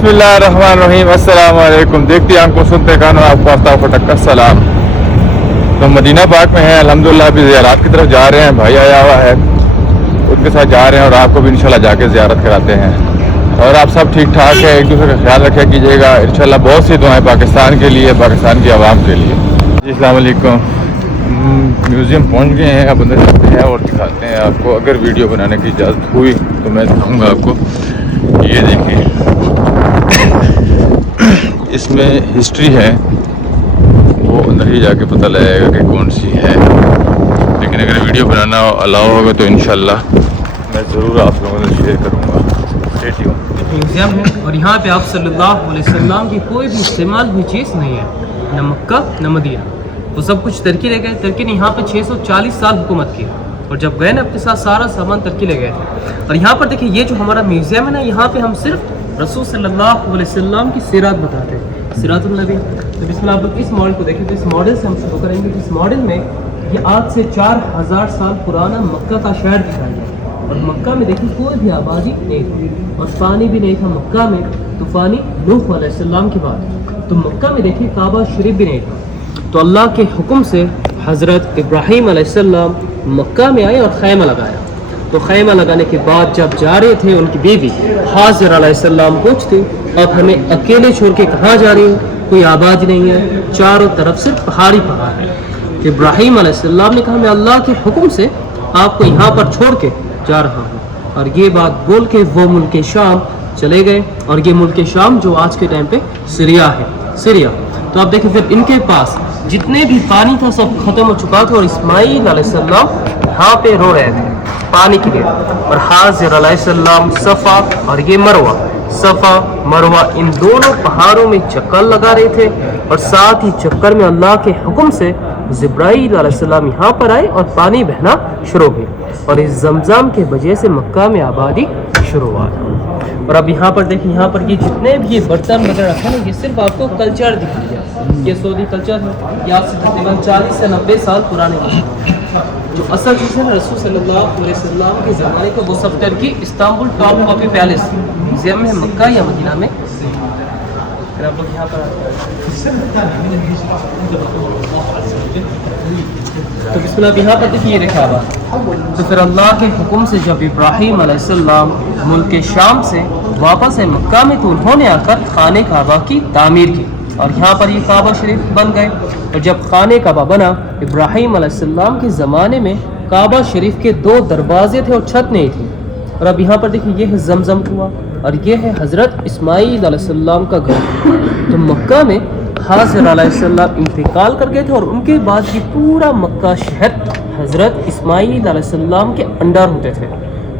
बिस्मिल्लाहिर्रहमानिर्रहीम अस्सलाम वालेकुम। देखती आंखों सुनते कानों आपको आफ्ताब फटक का सलाम। तो मदीना पाक में है अल्हम्दुलिल्लाह, अभी ज़ियारत की तरफ जा रहे हैं। भाई आया हुआ है, उनके साथ जा रहे हैं और आपको भी इंशाल्लाह जाके ज़ियारत कराते हैं। और आप सब ठीक ठाक है, एक दूसरे का ख्याल रखा कीजिएगा इंशाल्लाह। बहुत सी दुआएं पाकिस्तान के लिए, पाकिस्तान की आवाम के लिए। जी अस्सलाम वालेकुम। म्यूज़ियम पहुंच गए हैं, अब अंदर चलते हैं और दिखाते हैं आपको। अगर वीडियो बनाने की इजाज़त हुई तो मैं दिखाऊंगा आपको। ये देखें, इसमें हिस्ट्री है, वो अंदर ही जाके पता लगेगा कि कौन सी है। लेकिन अगर वीडियो बनाना अलाउ होगा तो इंशाल्लाह मैं ज़रूर आप लोगों से शेयर करूँगा। म्यूज़ियम है और यहाँ पे आप सल्लल्लाहु अलैहि वसल्लम की कोई भी इस्तेमाल हुई चीज़ नहीं है, न मक्का न मदीना। वो सब कुछ तुर्की ले गए। तुर्की ने यहाँ पे 640 साल हुकूमत की और जब गए ना अपने साथ सारा सामान तुर्की ले गए थे। और यहाँ पर देखिए, ये जो हमारा म्यूज़ियम है ना, यहाँ पे हम सिर्फ रसूल सल्लल्लाहु अलैहि वसल्लम की सीरत बताते हैं, सीरतुन नबी। तो बिस्मिल्लाह, आप लोग इस मॉडल को देखें। तो इस मॉडल से हम शुरू करेंगे। इस मॉडल में ये आज से 4000 साल पुराना मक्का का शहर दिखाया गया। और मक्का में देखिए कोई भी आबादी नहीं थी और पानी भी नहीं था मक्का में, तूफानी नूह अलैहिस्सलाम के बाद। तो मक्का में देखिए काबा शरीफ भी नहीं था। तो अल्लाह के हुक्म से हज़रत इब्राहीम अलैहिस्सलाम मक्का में आए और खैमा लगाया। तो खैमा लगाने के बाद जब जा रहे थे, उनकी बीवी हाजिर अलैहिस्सलाम पूछती, अब हमें अकेले छोड़ के कहाँ जा रही हो? कोई आबादी नहीं है, चारों तरफ सिर्फ पहाड़ी पहाड़ है। इब्राहीम अलैहिस्सलाम ने कहा, मैं अल्लाह के हुक्म से आपको यहाँ पर छोड़ के जा रहा हूँ। और ये बात बोल के वो मुल्क शाम चले गए। और ये मुल्क शाम जो आज के टाइम पे सीरिया है, सीरिया। तो आप देखें, फिर इनके पास जितने भी पानी था सब खत्म हो चुका था और इस्माइल अलैहिस्सलाम यहाँ पे रो रहे थे पानी के लिए। और हाजिर अलैहिस्सलाम सफ़ा और ये मरवा, सफ़ा मरवा इन दोनों पहाड़ों में चक्कर लगा रहे थे। और साथ ही चक्कर में अल्लाह के हुक्म से जिब्राईल अलैहिस्सलाम यहाँ पर आए और पानी बहना शुरू हो गया। और इस जमजम के वजह से मक्का में आबादी शुरू हुआ। और अब यहाँ पर देखिए, यहाँ पर ये जितने भी ये बर्तन वगैरह रखे ना, ये सिर्फ आपको कल्चर दिख दिया। ये सऊदी कल्चर है, ये आपसे तकरीबन 40 से 90 साल पुराने हैं। जो असल चीज़ है ना, रसूल सल्लल्लाहु अलैहि वसल्लम के ज़माने का, वो सब Turkey Istanbul top copy palace museum में मक्का या मदीना में। फिर आप लोग यहाँ पर तो बिस्मिल्लाह, यहाँ पर देखिए, ये रखा हुआ। तो फिर अल्लाह के हुक्म से जब इब्राहीम अलैहिस्सलाम मुल्क शाम से वापस आए मक्का में, तो उन्होंने आकर खाने काबा की तामीर की और यहाँ पर ये काबा शरीफ बन गए। और जब खाने काबा बना, इब्राहीम अलैहिस्सलाम के ज़माने में काबा शरीफ के 2 दरवाजे थे और छत नहीं थी। और अब यहाँ पर देखिए, ये है जमजम कुआं और ये है हज़रत इस्माइल अलैहिस्सलाम का घर। तो मक्का में हाजिर अलैहिस्सलाम इंतकाल कर गए थे और उनके बाद ये पूरा मक्का शहर हज़रत इस्माइल अलैहिस्सलाम के अंडर होते थे।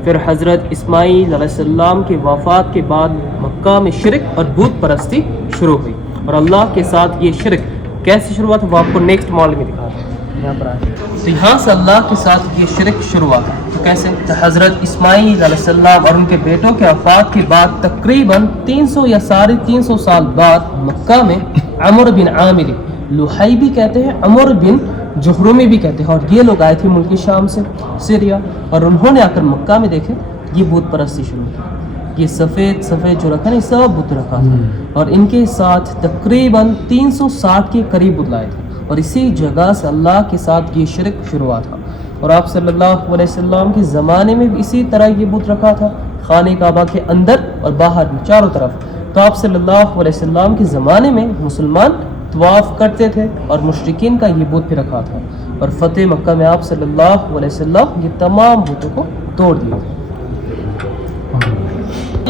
फिर हज़रत इस्माइल अलैहिस्सलाम के वफ़ात के बाद मक्का में शिरक और बूत परस्ती शुरू हुई। और अल्लाह के साथ ये शिरक कैसे शुरू हुआ था वो आपको नेक्स्ट मॉडल में दिखाते हैं। यहाँ पर आए तो यहाँ से अल्लाह के साथ ये शिरक शुरू हुआ। तो कैसे? तो हज़रत इस्माइल अलैहिस्सलाम और उनके बेटों के वफ़ात के बाद तकरीबन 300 या 350 साल बाद मक्का में अमर बिन आमिर, लुहाई भी कहते हैं, अमर बिन जुहरुमी भी कहते हैं, और ये लोग आए थे मुल्क शाम से, सीरिया। और उन्होंने आकर मक्का में देखे ये बुत परस्ती शुरू की। ये सफ़ेद सफ़ेद जो रखा नहीं, सब बुत रखा था। और इनके साथ तकरीबन 360 के करीब बुत लाए थे। और इसी जगह से अल्लाह के साथ ये शिरक शुरू हुआ था। और आप सल्लल्लाहु अलैहि वसल्लम के ज़माने में भी इसी तरह ये बुत रखा था, खाने काबा के अंदर और बाहर भी, चारों तरफ। तो आप सल्लल्लाहु अलैहि वसल्लम के ज़माने में मुसलमान तवाफ़ करते थे और मुशरिकीन का ये बुत भी रखा था। और फ़तेह मक्का में आप सल्लल्लाहु अलैहि वसल्लम ये तमाम बुतों को तोड़ दिए थे।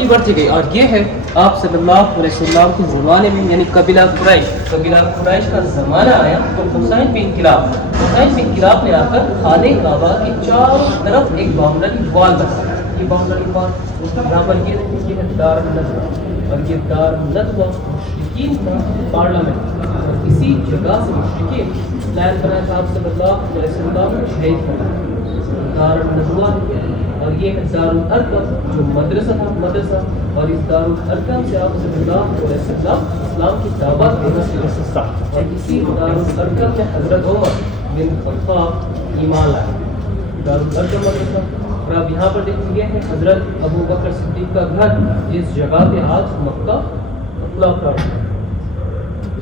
बढ़ती गई। और ये है आप सल्लल्लाहु अलैहि वसल्लम के ज़माने में, यानी कबीला कुरैश का ज़माना आया तो हुसैन बिन किलाब ने आकर खाने काबा के चारों तरफ एक बाउंड्री वॉल बनाया। ये बाउंड्री वॉल यहाँ पर ये है दारुल नदवा, और ये दारुल नदवा मुशरिकीन का पार्लियामेंट। और इसी जगह से मुशरिकीन प्लान बनाया था आप सल्लल्लाहु अलैहि वसल्लम को शहीद करना, दारुल नदवा। और ये है दारुल अरकम जो मदरसा था, मदरसा। और इस दारुल अरकम से आप सल्लल्लाहु अलैहि वसल्लम इस्लाम की दावत देना शुरू किया। और इसी दारुल अरकम में हज़रत उमर बिन खत्ताब ईमान लाए, दारुल अरकम मदरसा। और अब यहाँ पर देखिए, है हज़रत अबू बकर सिद्दीक़ का घर, जिस जगह पे आज मक्का क्लॉक टावर,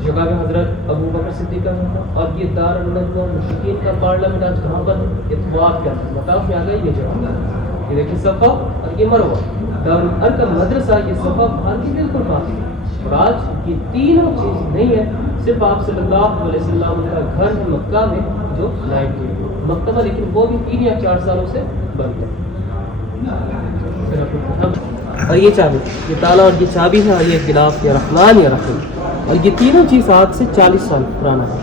जगह में हजरत अबू बकर सिद्दीक का था। और ये दारुल नदवा मुशरिकीन का पार्लियामेंट आज कहाँ पर इत्तफाक का मताफ में आ गई ये जगह। ये देखिए सफ़ा और ये मरवा, दारुल अरकम मदरसा, ये सफ़ा बाहर की बिल्कुल पास है। और आज ये तीनों चीज़ नहीं है, सिर्फ आप सल्लल्लाहु अलैहि वसल्लम का घर है मक्का में जो लाइट हुई मकतबा, लेकिन वो भी 3 या 4 सालों से बंद है। और ये चाबी, ये ताला और ये चाबी है, और ये गिलाफ या रहमान या रहीम, और ये तीनों चीज़ आज से 40 साल पुराना है।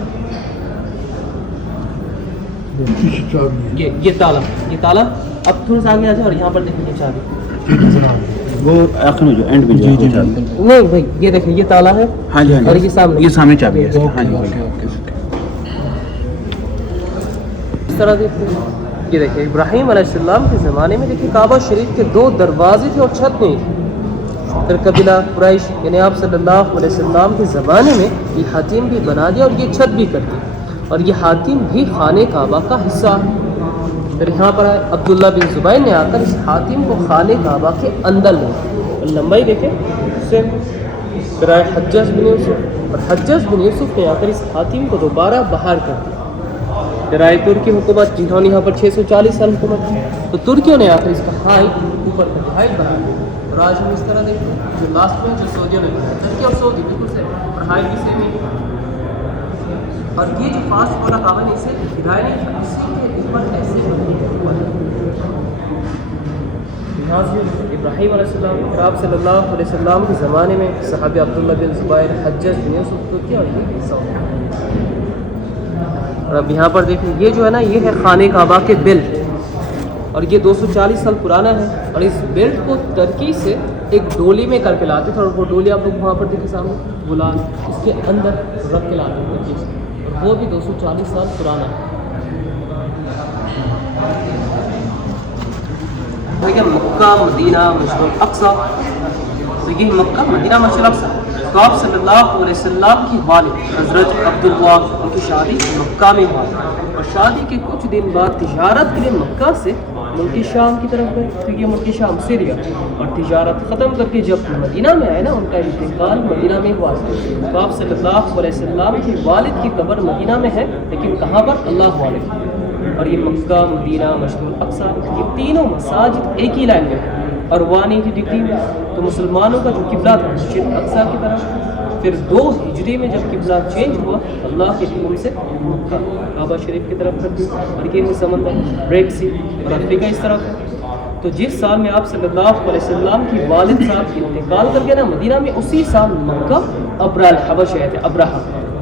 ये ताला, ये ताला अब थोड़ा सा आगे आ जाए और यहाँ पर देखिए ये चाबी, वो आखिर में जो एंड में जो नहीं भाई ये देखिए ये ताला है। हाँ जी, हाँ जी, और ये सामने चाबी है। हाँ जी, इस तरह देखिए, ये देखिए इब्राहीम अलैहिस्सलाम के ज़माने में देखिए काबा शरीफ के 2 दरवाजे थे और छत नहीं थी। फिर कबीला कुरैश यानी आप सल्लल्लाहु अलैहि वसल्लम के ज़माने में ये हातिम भी बना दिया और ये छत भी कर दी, और ये हातिम भी खाने काबा का हिस्सा है। फिर यहाँ पर अब्दुल्ला बिन ज़ुबैर ने आकर इस हातिम को खाने काबा के अंदर ले और लंबाई देखें से। फिर आए हज्जाज बिन यूसुफ, और हज्जाज बिन यूसुफ ने आकर इस हातिम को दोबारा बाहर कर दिया। फिर आए तुर्की हुकूमत, जिन्होंने यहाँ पर 640 साल हुकूमत की, तो तुर्कियों ने आकर इसका हाइट ऊपर का हाइट बढ़ा दिया। और आज हम इस तरह देखते हैं जो लास्ट में जो सऊदी अरब है, तुर्की और सऊदी बिल्कुल सेम, और हाइट भी सेम ही। और ये जो फास्ट वाला काबा है इसे गिराए नहीं, इसी के ऊपर ऐसे यहाँ से इब्राहीम अलैहिस्सलाम, फिर आप सल्लल्लाहु अलैहि वसल्लम के ज़माने में सहाबी अब्दुल्ला बिन ज़ुबैर, हज्जाज बिन यूसुफ तुर्की, और ये सऊदी। और अब यहाँ पर देखिए ये जो है ना, ये है खाने काबा के बेल्ट, और ये 240 साल पुराना है। और इस बेल्ट को तुर्की से एक डोली में करके लाते थे, और वो डोली आप लोग वहाँ पर देखिए सामने गुलाम इसके अंदर रख के लाते थे तुर्की से, और वो भी 240 साल पुराना है। देखिए मक्का मदीना मस्जिद अक्सा, तो ये मक्का मदीना मस्जिद अक्सा। तो आप सल्लल्लाहु अलैहि वसल्लम की वालिद हज़रत अब्दुल्ला उनकी शादी मक्का में हुई, और शादी के कुछ दिन बाद तिजारत के लिए मक्का से मुल्क शाम की तरफ गए। तो ये मुल्क शाम सीरिया, और तिजारत ख़त्म करके जब मदीना में आए ना, उनका इंतकाल मदीना में हुआ। तो आप सल्लल्लाहु अलैहि वसल्लम के वालिद की कब्र मदीना में है, लेकिन कहाँ पर? अल्लाह वालिद। और ये मक्का मदीना मस्जिद अक्सा, ये तीनों मसाजिद एक ही लाइन में है, और वानी की डिग्री में। तो मुसलमानों का जो किबला था मस्जिद अक्सा की तरफ, फिर 2 हिजरी में जब किबला चेंज हुआ अल्लाह के हुक्म से मक्का काबा शरीफ की तरफ कर दिया। और ये समंदर रेड सी और अफ्रीका इस तरफ है। तो जिस साल में आप सल्लल्लाहु अलैहि वसल्लम की वालिद साहब इंतकाल कर गए ना मदीना में, उसी साल मक्का अब्राल हबश आए थे, अब्राहा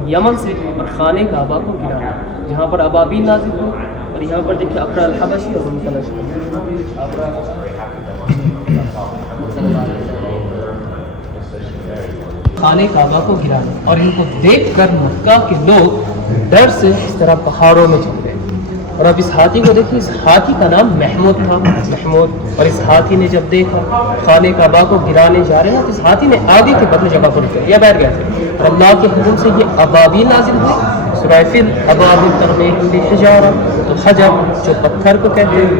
यमन से, और खाने काबा को गिराया, जहाँ पर अबाबील नाज़िल हुई। और यहाँ पर देखिए अब्राल हबशी और उनका लश्कर खाने काबा को गिराया, और इनको देखकर मक्का के लोग डर से इस तरह पहाड़ों में चल गए। और अब इस हाथी को देखिए, इस हाथी का नाम महमूद था, महमूद। और इस हाथी ने जब देखा खाने काबा को गिराने जा रहे हैं, तो इस हाथी ने आगे के बदले जगह पर उतर या बैठ गया था। और अल्लाह के हुक्म से ये अबाबील नाजिल हुई, सुराइफिल अबाबील तरमीहुम बिहिजारा, तो हजर जो पत्थर को कहते हैं।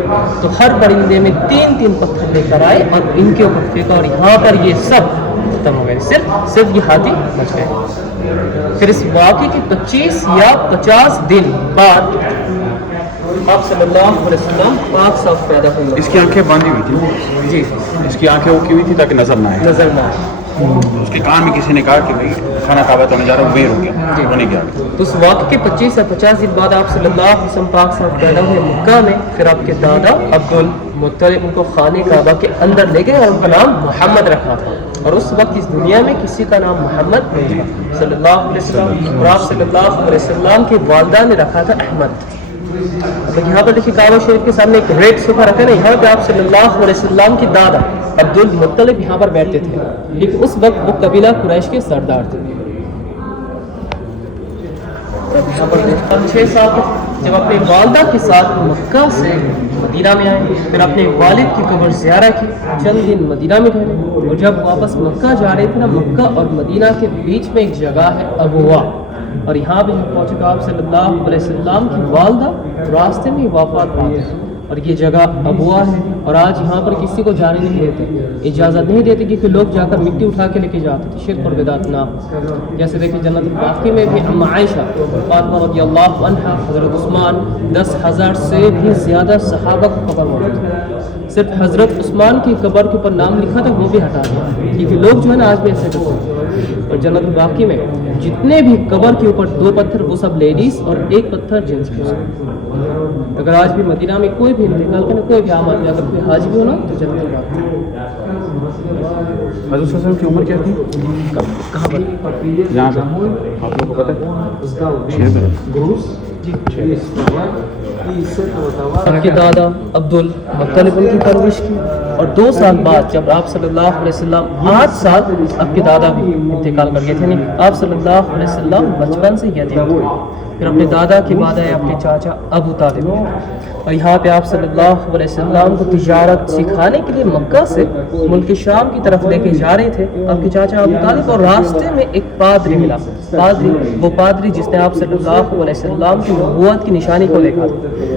तो हर परिंदे में 3-3 पत्थर लेकर आए और इनके ऊपर फेंका, और यहाँ पर ये सब खत्म हो गए, सिर्फ ये हाथी बच गए। फिर इस वाक़े के 25 या 50 दिन बाद आप सल्लल्लाहु अलैहि वसल्लम पाक साहब पैदा हुए। इसकी आंखें बांधी हुई थी जी, इसकी आंखें वो की हुई थी ताकि नजर ना आए। नजर ना आए। उसके कान में किसी ने कहा कि भाई खाना काबा तो नजारा बेर हो गया, होने गया। तो उस वाक़े के 25 या 50 दिन बाद आप सल्लल्लाहु अलैहि वसल्लम पाक साहब पैदा हुए मक्का में। फिर आपके दादा अब्दुल मुत्तलिब उनको खाने काबा के अंदर ले गए, और उनका नाम मोहम्मद रखा था। और उस वक्त इस दुनिया में किसी का नाम मोहम्मद नहीं था सल्लल्लाहु अलैहि वसल्लम। और आप सल्लल्लाहु अलैहि वसल्लम के वालिदा ने रखा था अहमद। तो यहाँ पर देखिए काबा शरीफ के सामने एक रेड सोफा रखा है ना, यहाँ पे आप सल्लल्लाहु अलैहि वसल्लम के दादा अब्दुल मुत्तलिब यहाँ पर बैठते थे, लेकिन उस वक्त वो कबीला कुरैश के सरदार थे। यहाँ पर 6 साल जब अपने वालिदा के साथ मक्का से मदीना में आए, फिर अपने वालिद की कब्र ज़ियारा की, चंद दिन मदीना में ठहरे। और जब वापस मक्का जा रहे थे ना, मक्का और मदीना के बीच में एक जगह है अबुआ, और यहाँ पे जब पहुँचे तो आप सल्लल्लाहु अलैहि वसल्लम की वालिदा रास्ते में वफ़ात पा गई। اور یہ جگہ ابوا ہے اور آج یہاں پر کسی کو جانے نہیں دیتے, اجازت نہیں دیتے کیونکہ لوگ جا کر مٹی اٹھا کے لے کے جاتے تھے, شرک اور بدعت نہ ہو. جیسے دیکھیں جنت الباقی میں بھی ام عائشہ فاطمہ رضی اللہ عنہا, حضرت عثمان, 10,000 سے بھی زیادہ صحابہ کی قبر موجود ہے. صرف حضرت عثمان کی قبر کے اوپر نام لکھا تھا وہ بھی ہٹا دیا کیونکہ لوگ جو ہے نا آج بھی ایسے کرتے ہیں. اور جنت الباقی میں جتنے بھی قبر کے اوپر 2 پتھر وہ سب لیڈیز اور 1 پتھر جینٹس کے. اگر آج بھی مدینہ میں کوئی بھی انتقال کرے, کوئی بھی عام آدمی, اگر کوئی حاجی بھی ہونا تو جنت الباقی. حضرت صلی اللہ علیہ وسلم کی عمر کیا تھی کہاں پر؟ یہاں پہ آپ لوگوں کو پتہ ہے؟ ان کے دادا عبد المطلب ان کی پرورش کی اور 2 سال بعد جب آپ صلی اللہ علیہ وسلم 8 سال آپ کے دادا بھی انتقال کر گئے تھے. نہیں, آپ صلی اللہ علیہ وسلم بچپن سے یتیم تھے. پھر اپنے دادا کے بعد آئے اپنے چاچا ابو طالب, اور یہاں پہ آپ صلی اللہ علیہ وسلم کو تجارت سکھانے کے لیے مکہ سے ملک شام کی طرف لے کے جا رہے تھے آپ کے چاچا ابو طالب. اور راستے میں ایک پادری ملا, وہ پادری جس نے آپ صلی اللہ علیہ وسلم کی نبوت کی نشانی کو دیکھا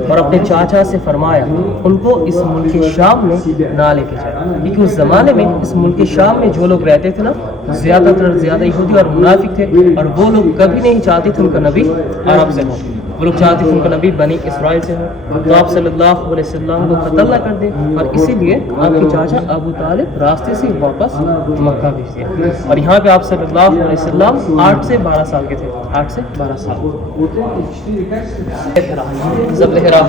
اور اپنے چاچا سے فرمایا ان کو اس ملک شام میں نہ لے کے جائے, کیونکہ اس زمانے میں اس ملک شام میں جو لوگ رہتے تھے نا زیادہ یہودی اور منافق تھے, اور وہ لوگ کبھی نہیں چاہتے تھے ان کا نبی عرب سے ہو, وہ لوگ چاہتے تھے ان کا نبی بنی اسرائیل سے ہو. تو آپ صلی اللہ علیہ وسلم کو قتل نہ کر دیں, اور اسی لیے آپ کے چاچا ابو طالب راستے سے واپس مکہ بھیج دیا. اور یہاں پہ آپ صلی اللہ علیہ وسلم 8 سے 12 سال کے تھے, 8 سے 12 سال. زبل ہرا,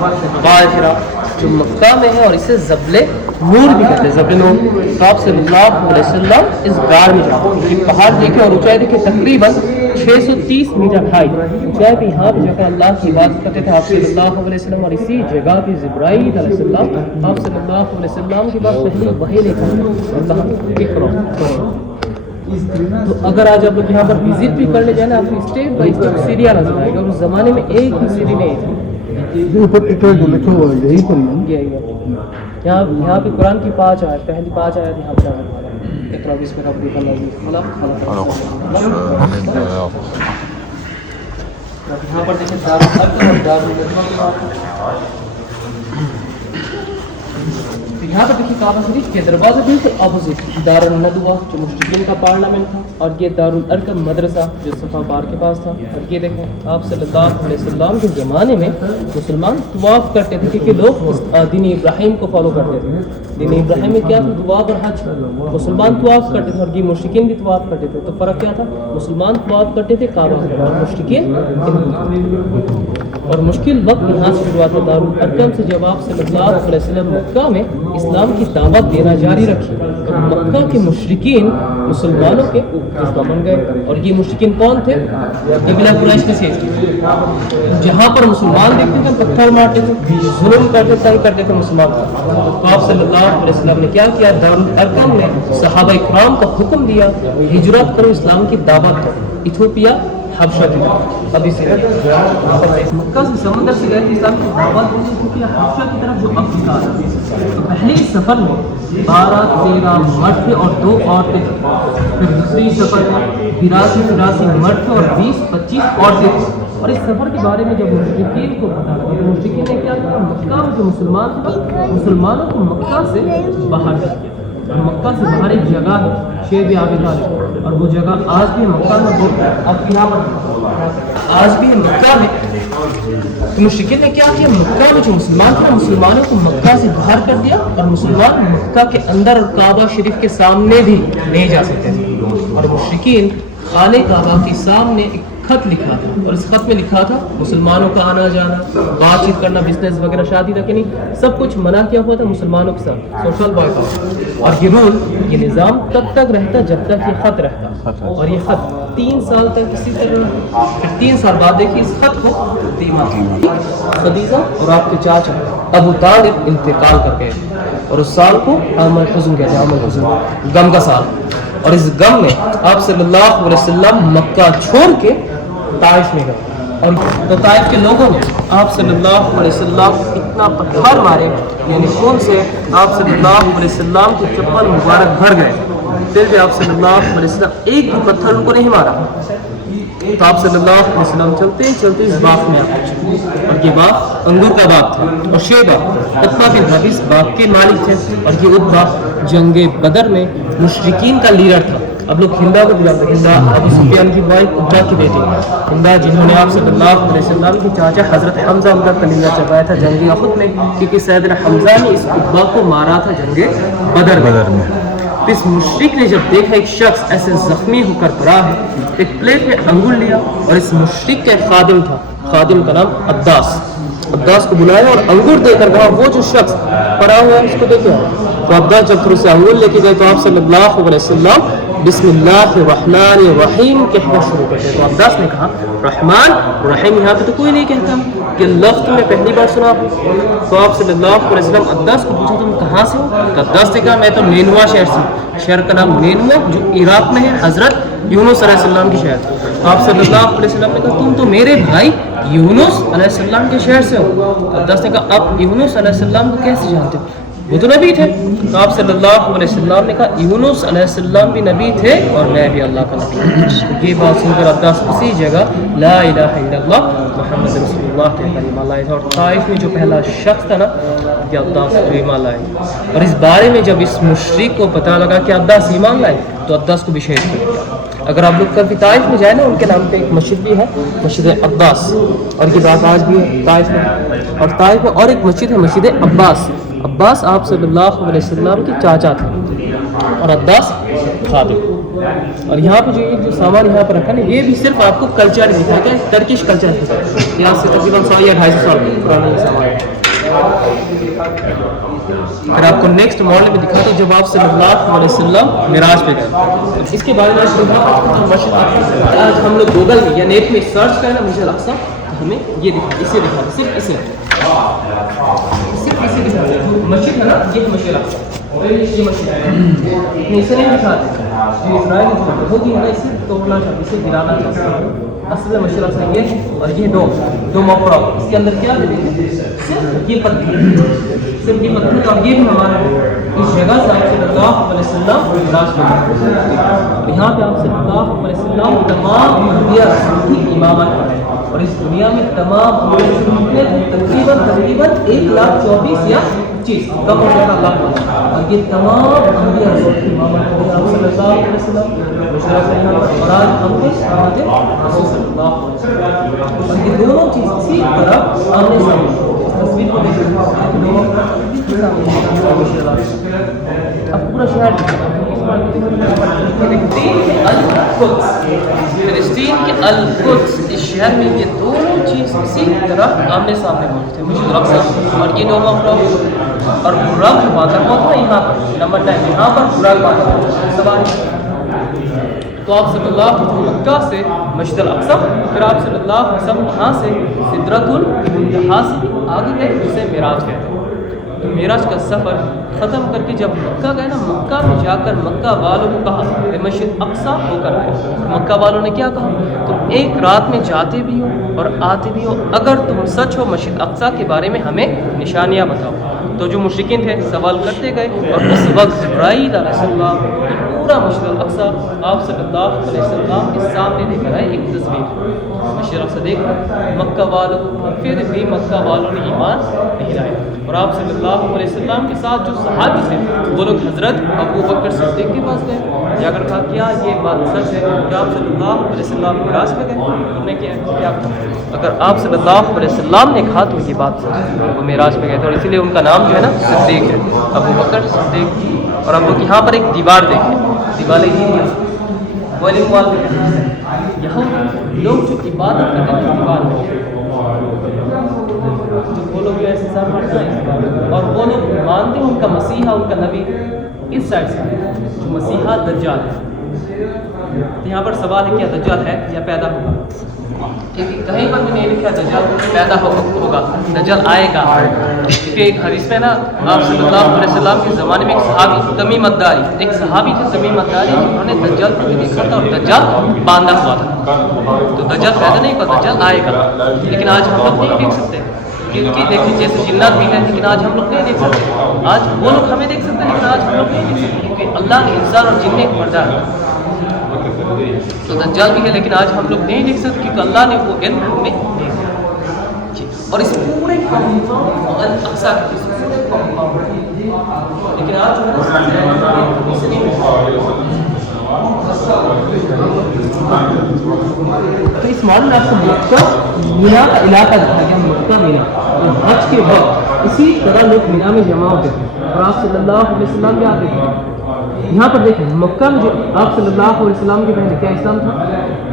غار ہرا جو مکہ میں ہے, اور اسے زبل نور بھی کہتے ہیں, زبل نور. تو آپ صلی اللہ علیہ وسلم اس غار میں جاتے ہیں. یہ پہاڑ دیکھیں اور اونچائی دیکھیں تقریباً 630 میٹر ہائی اونچائی پہ. یہاں پہ جا کر اللہ کی عبادت کرتے تھے آپ صلی اللہ علیہ وسلم, اور اسی جگہ پہ جبرائیل علیہ السلام آپ صلی اللہ علیہ وسلم کے بعد پہلی وحی لے کر اقرا. تو اگر آج آپ لوگ یہاں پر وزٹ بھی کرنے جائیں نا, آپ کو اسٹیپ بائی اسٹیپ سیڑھیاں نظر آئے گا. اس زمانے میں ایک بھی سیڑھی نہیں تھی. یہاں پہ قرآن کی 5 آیت, پہلی 5 آیت یہاں پہ اقرا بسم ربک الذی خلق. یہاں پر دیکھیں یہاں پر دیکھیے کعبہ شریف کے دروازے بالکل اپوزٹ دار الندوہ جو مشرکین کا پارلیمنٹ تھا, اور یہ دار الارقم مدرسہ جو صفا بار کے پاس تھا. اور یہ دیکھیں آپ صلی اللہ علیہ وسلم کے زمانے میں مسلمان طواف کرتے تھے کیونکہ لوگ دین ابراہیم کو فالو کرتے تھے. دین ابراہیم میں کیا تھا؟ طواف اور حج. مسلمان طواف کرتے تھے اور یہ مشرکین بھی طواف کرتے تھے. تو فرق کیا تھا؟ مسلمان طواف کرتے تھے کعبہ سے اور مشرکین. اور مشکل وقت یہاں سے شروعات ہے دار الارقم سے, جب آپ صلی اللہ علیہ وسلم مکہ میں اسلام کی دعوت دینا جاری رکھی. مکہ کے مشرکین مسلمانوں کے دشمن بن گئے. اور یہ مشرکین کون تھے؟ قبیلہ قریش میں سے, جہاں پر مسلمان دیکھتے تھے پتھر مارتے تھے, ظلم کرتے تنگ کرتے تھے مسلمان. تو آپ صلی اللہ علیہ وسلم نے کیا کیا, دار الارقم میں صحابہ کرام کو حکم دیا ہجرت کرو, اسلام کی دعوت دو. ایتھوپیا حبشہ کی طرف, ابھی سے مکہ سے سمندر سے گئے تھے اسلام کی دعوت دینے کیونکہ حبشہ کی طرف جو افریقہ ہے. تو پہلے سفر میں 12-13 مرد تھے اور 2 عورتیں تھیں. پھر دوسری سفر میں 83 مرد تھے اور 20-25 عورتیں تھیں. اور اس سفر کے بارے میں جب مشرکین کو پتا لگا تو مشرکین نے کیا کیا, مکہ میں جو مسلمان تھے مسلمانوں کو مکہ سے باہر کر دیا. مکہ سے باہر ایک جگہ ہے شیر ابی طالب, اور وہ جگہ آج بھی مکہ میں اب یہاں پر آج بھی مکہ میں. مشرکین نے کیا کیا, مکہ میں جو مسلمان تھے مسلمانوں کو مکہ سے باہر کر دیا, اور مسلمان مکہ کے اندر اور کعبہ شریف کے سامنے بھی نہیں جا سکتے تھے. اور مشرکین خانہ کعبہ کے سامنے ایک خط لکھا تھا, اور اس خط میں لکھا تھا مسلمانوں کا آنا جانا, بات چیت کرنا, بزنس وغیرہ, شادی تک نہیں, سب کچھ منع کیا ہوا تھا مسلمانوں کے ساتھ, سوشل بائیکاٹ. اور یہ رول, یہ نظام تب تک رہتا جب تک یہ خط رہتا. اور یہ خط 3 سال تک اسی طرح. پھر 3 سال بعد دیکھیے اس خط کو خدیجہ اور آپ کے چاچا ابو طالب انتقال کر گئے, اور اس سال کو عام الحزن کہتے ہیں, عام الحزن, غم کا سال. اور اس غم میں آپ صلی اللہ علیہ وسلم مکہ چھوڑ کے طائف میں گئے. اور تو طائف کے لوگوں نے آپ صلی اللہ علیہ وسلم اتنا پتھر مارے, یعنی خون سے آپ صلی اللہ علیہ وسلم کی چپل مبارک بھر گئے. پھر بھی آپ صلی اللہ علیہ وسلم ایک بھی پتھر ان کو نہیں مارا. तो आप सल्लल्लाहु अलैहि वसल्लम चलते चलते इस बाग में आ पहुंचे और ये बाग अंगूर का बाग था और शेबा उतबा बिन रबी इस बाग के मालिक थे और ये उतबा जंगे बदर में मुशरिकीन का लीडर था। अब लोग हिंदा को बुलाते हैं, हिंदा अबू सुफियान की वाइफ उतबा की बेटी, हिंदा जिन्होंने आप सल्लल्लाहु अलैहि वसल्लम के चाचा हजरत हमजा उनका कलीजा चबाया था जंगे उहद में, क्योंकि सैयदना हमजा ने इस उतबा को मारा था जंगे बदर में। तो इस मुशरिक ने जब देखा एक शख्स ऐसे जख्मी होकर पड़ा है, एक प्लेट में अंगूर लिया और इस मुशरिक का खादिम था, खादिम का नाम अब्बास को बुलाया और अंगूर देकर कहा वो जो शख्स पड़ा हुआ है उसको देखो। तो अब्बास जब फिर उसे अंगूर लेके गए तो आप सल्लल्लाहु अलैहि वसल्लम बिस्मिल्लाहिर्रहमानिर्रहीम कहना शुरू करते। तो अब्बास ने कहा रहमान रहीम यहाँ पे तो कोई नहीं कहता, कि लफ्ज़ तुमने पहली बार सुना हो। तो आप सल्लल्लाहु अलैहि वसल्लम अब्बास को पूछा तुम कहाँ से हो? तो अब्बास ने कहा मैं तो नेनुआ शहर से हूँ, शहर का नाम नेनुआ जो इराक में है, हज़रत यूनुस अलैहिस्सलाम की शहर। तो आप सल्लल्लाहु अलैहि वसल्लम ने कहा तुम तो मेरे भाई यूनुस अलैहिस्सलाम के शहर से हो। तो अब्बास ने कहा आप यूनुस अलैहिस्सलाम को कैसे जानते हो? वो तो नबी थे। तो आप सल्लल्लाहु अलैहि वसल्लम ने कहा यूनुस अलैहिस्सलाम भी नबी थे और मैं भी अल्लाह का नबी हूँ। ये बात सुनकर अब्बास उसी जगह ला इलाहा इल्लल्लाह मुहम्मद रसूलुल्लाह के कलीमा लाए थे। और ताइफ में जो पहला शख्स था ना ये अब्बास ईमान लाए। और इस बारे में जब इस मुशरिक को पता लगा कि अब्बास ईमान लाए तो अब्बास को भी शहीद कर दिया। अगर आप लोग कभी ताइफ में जाए ना, उनके नाम पे एक मस्जिद भी है, मस्जिद अब्बास, और ये बात आज भी है ताइफ में। और ताइफ में और एक मस्जिद है मस्जिद अब्बास आप सल्लल्लाहु अलैहि वसल्लम के चाचा थे और अब्बास खादिम। और यहाँ पे जो सामान यहाँ पर रखा ना ये भी सिर्फ आपको कल्चर दिखाता है, टर्किश कल्चर है, यहाँ से तकरीबन 100 या 250 साल पुराना ये सामान है। फिर आपको नेक्स्ट मॉडल में दिखाता हूँ जब आप सल्लल्लाहु अलैहि वसल्लम मिराज पे गए। इसके बारे में आज हम लोग गूगल में या नेट में सर्च करें ना मस्जिद अल-अक्सा तो हमें ये इसे दिखाते सिर्फ इसे दिखाते मस्जिद है ना, ये मस्जिद अल-अक्सा, ये मस्जिद है इसे नहीं दिखाते जो इजराइल होगी है ना, इसे तोड़ना चाहते, इसे गिराना चाहते। असल में मस्जिद अल-अक्सा ये और ये दो मकबरा, इसके अंदर क्या है सिर्फ ये पत्थर और ये भी हमारा इस जगह से आप सल्लल्लाहु अलैहि वसल्लम मिराज पे गए। यहाँ पे आप सल्लल्लाहु अलैहि वसल्लम तमाम अंबिया की इमामत करें और इस दुनिया में तमाम तकरीबन 1,24,000 या 25 कम हो जाएगा अल्लाह, और ये तमाम अंबिया की इमामत करें आप सल्लल्लाहु अलैहि वसल्लम। और आज हम सल्लल्लाहु अलैहि वसल्लम और ये दोनों चीज़ इसी तरह आमने सामने तस्वीर को देखिए अब पूरा शहर फिलिस्तीन के अल-कुद्स इस शहर में ये दोनों चीज़ इसी तरह आमने सामने मौजूद थे, मस्जिद अल-अक्सा और ये नोमा और बुराक जो बांधा हुआ था यहाँ पर नंबर 9 यहाँ पर बुराक बांधा हुआ सवाल। तो आप सल्लल्लाहु अलैहि वसल्लम मक्का से मस्जिद अल-अक्सा, फिर आप सल्लल्लाहु अलैहि वसल्लम यहाँ से सिदरतुल मुंतहा से भी आगे गए जिसे मिराज कहते हैं। तो मिराज का सफ़र ख़त्म करके जब मक्का गए ना, मक्का में जाकर मक्का वालों को कहा कि मस्जिद अक्सा होकर आए। मक्का वालों ने क्या कहा तुम एक रात में जाते भी हो और आते भी हो, अगर तुम सच हो मस्जिद अक्सा के बारे में हमें निशानियाँ बताओ। तो जो मुशरिकीन थे सवाल करते गए और उस वक्त जिब्राईल अलैहिस्सलाम पूरा मस्जिद अल-अक्सा आप सल्लल्लाहु अलैहि वसल्लम के सामने लेकर आए एक तस्वीर। मस्जिद अल-अक्सा देख मक्का वालों को फिर भी मक्का वालों ने ईमान नहीं लाया और आप सल्लल्लाहु अलैहि वसल्लम के साथ जो सहाबी थे वो लोग हज़रत अबू बकर सिद्दीक़ के पास गए, जाकर कहा क्या ये बात सच है कि आप सल्लल्लाहु अलैहि वसल्लम मिराज पे गए? उन्होंने क्या कहा अगर आप सल्लल्लाहु अलैहि वसल्लम ने कहा तो ये बात सच है, वो मिराज पे गए थे और इसीलिए उनका नाम जो है ना सिद्दीक़ है, अबू बकर सिद्दीक़। और हम लोग यहाँ पर एक दीवार देखें, दीवार यहाँ लोग जो इबादत करते हैं दीवार जो वो लोग ऐसे सर पड़ता है और वो लोग मानते हैं उनका मसीहा उनका नबी इस साइड से जो मसीहा दज्जाल है। तो यहाँ पर सवाल है क्या दज्जाल है या पैदा होगा? क्योंकि कहीं पर भी नहीं लिखा दज्जाल पैदा होगा, दज्जाल आएगा। क्योंकि एक हदीस में ना आप सल्लल्लाहु अलैहि वसल्लम के ज़माने में एक सहाबी तमीम अद्दारी, एक सहाबी थे तमीम अद्दारी, जिन्होंने दज्जाल को देखा था और दज्जाल बांधा हुआ था। तो दज्जाल पैदा नहीं हुआ, दज्जाल आएगा। लेकिन आज हम लोग नहीं देख सकते क्योंकि देखिए जैसे जिन्नात भी है, लेकिन आज हम लोग नहीं देख सकते। आज वो लोग हमें देख सकते हैं लेकिन आज हम लोग नहीं देख सकते क्योंकि अल्लाह ने इंसान और जिन्न एक पर्दा है। تو دجال بھی ہے لیکن آج ہم لوگ نہیں دیکھ سکتے کیونکہ اللہ نے وہ علم ہمیں نہیں دیا جی. اور اس پورے اقصا لیکن آج تو اس ماڈل میں آپ کو مکہ مینا کا علاقہ دکھا گیا. مکہ مینا حج کے وقت اسی طرح لوگ مینا میں جمع ہوتے تھے اور آپ صلی اللہ علیہ وسلم بھی آتے تھے. یہاں پر دیکھیں مکہ میں جو آپ صلی اللہ علیہ وسلم کے پہلے کیا اسلام تھا.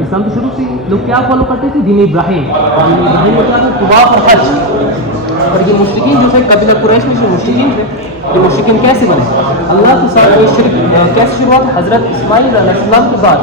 اسلام تو شروع سے لوگ کیا فالو کرتے تھے دین ابراہیم. دین ابراہیم ہوتا تھا طواف اور حج. اور یہ مشرکین جو تھے قبیلہ قریش میں جو مشرکین تھے یہ مشرکین کیسے بنے اللہ کے ساتھ کوئی شرک کیسے شروع ہوا تھا. حضرت اسماعیل علیہ السلام کے بعد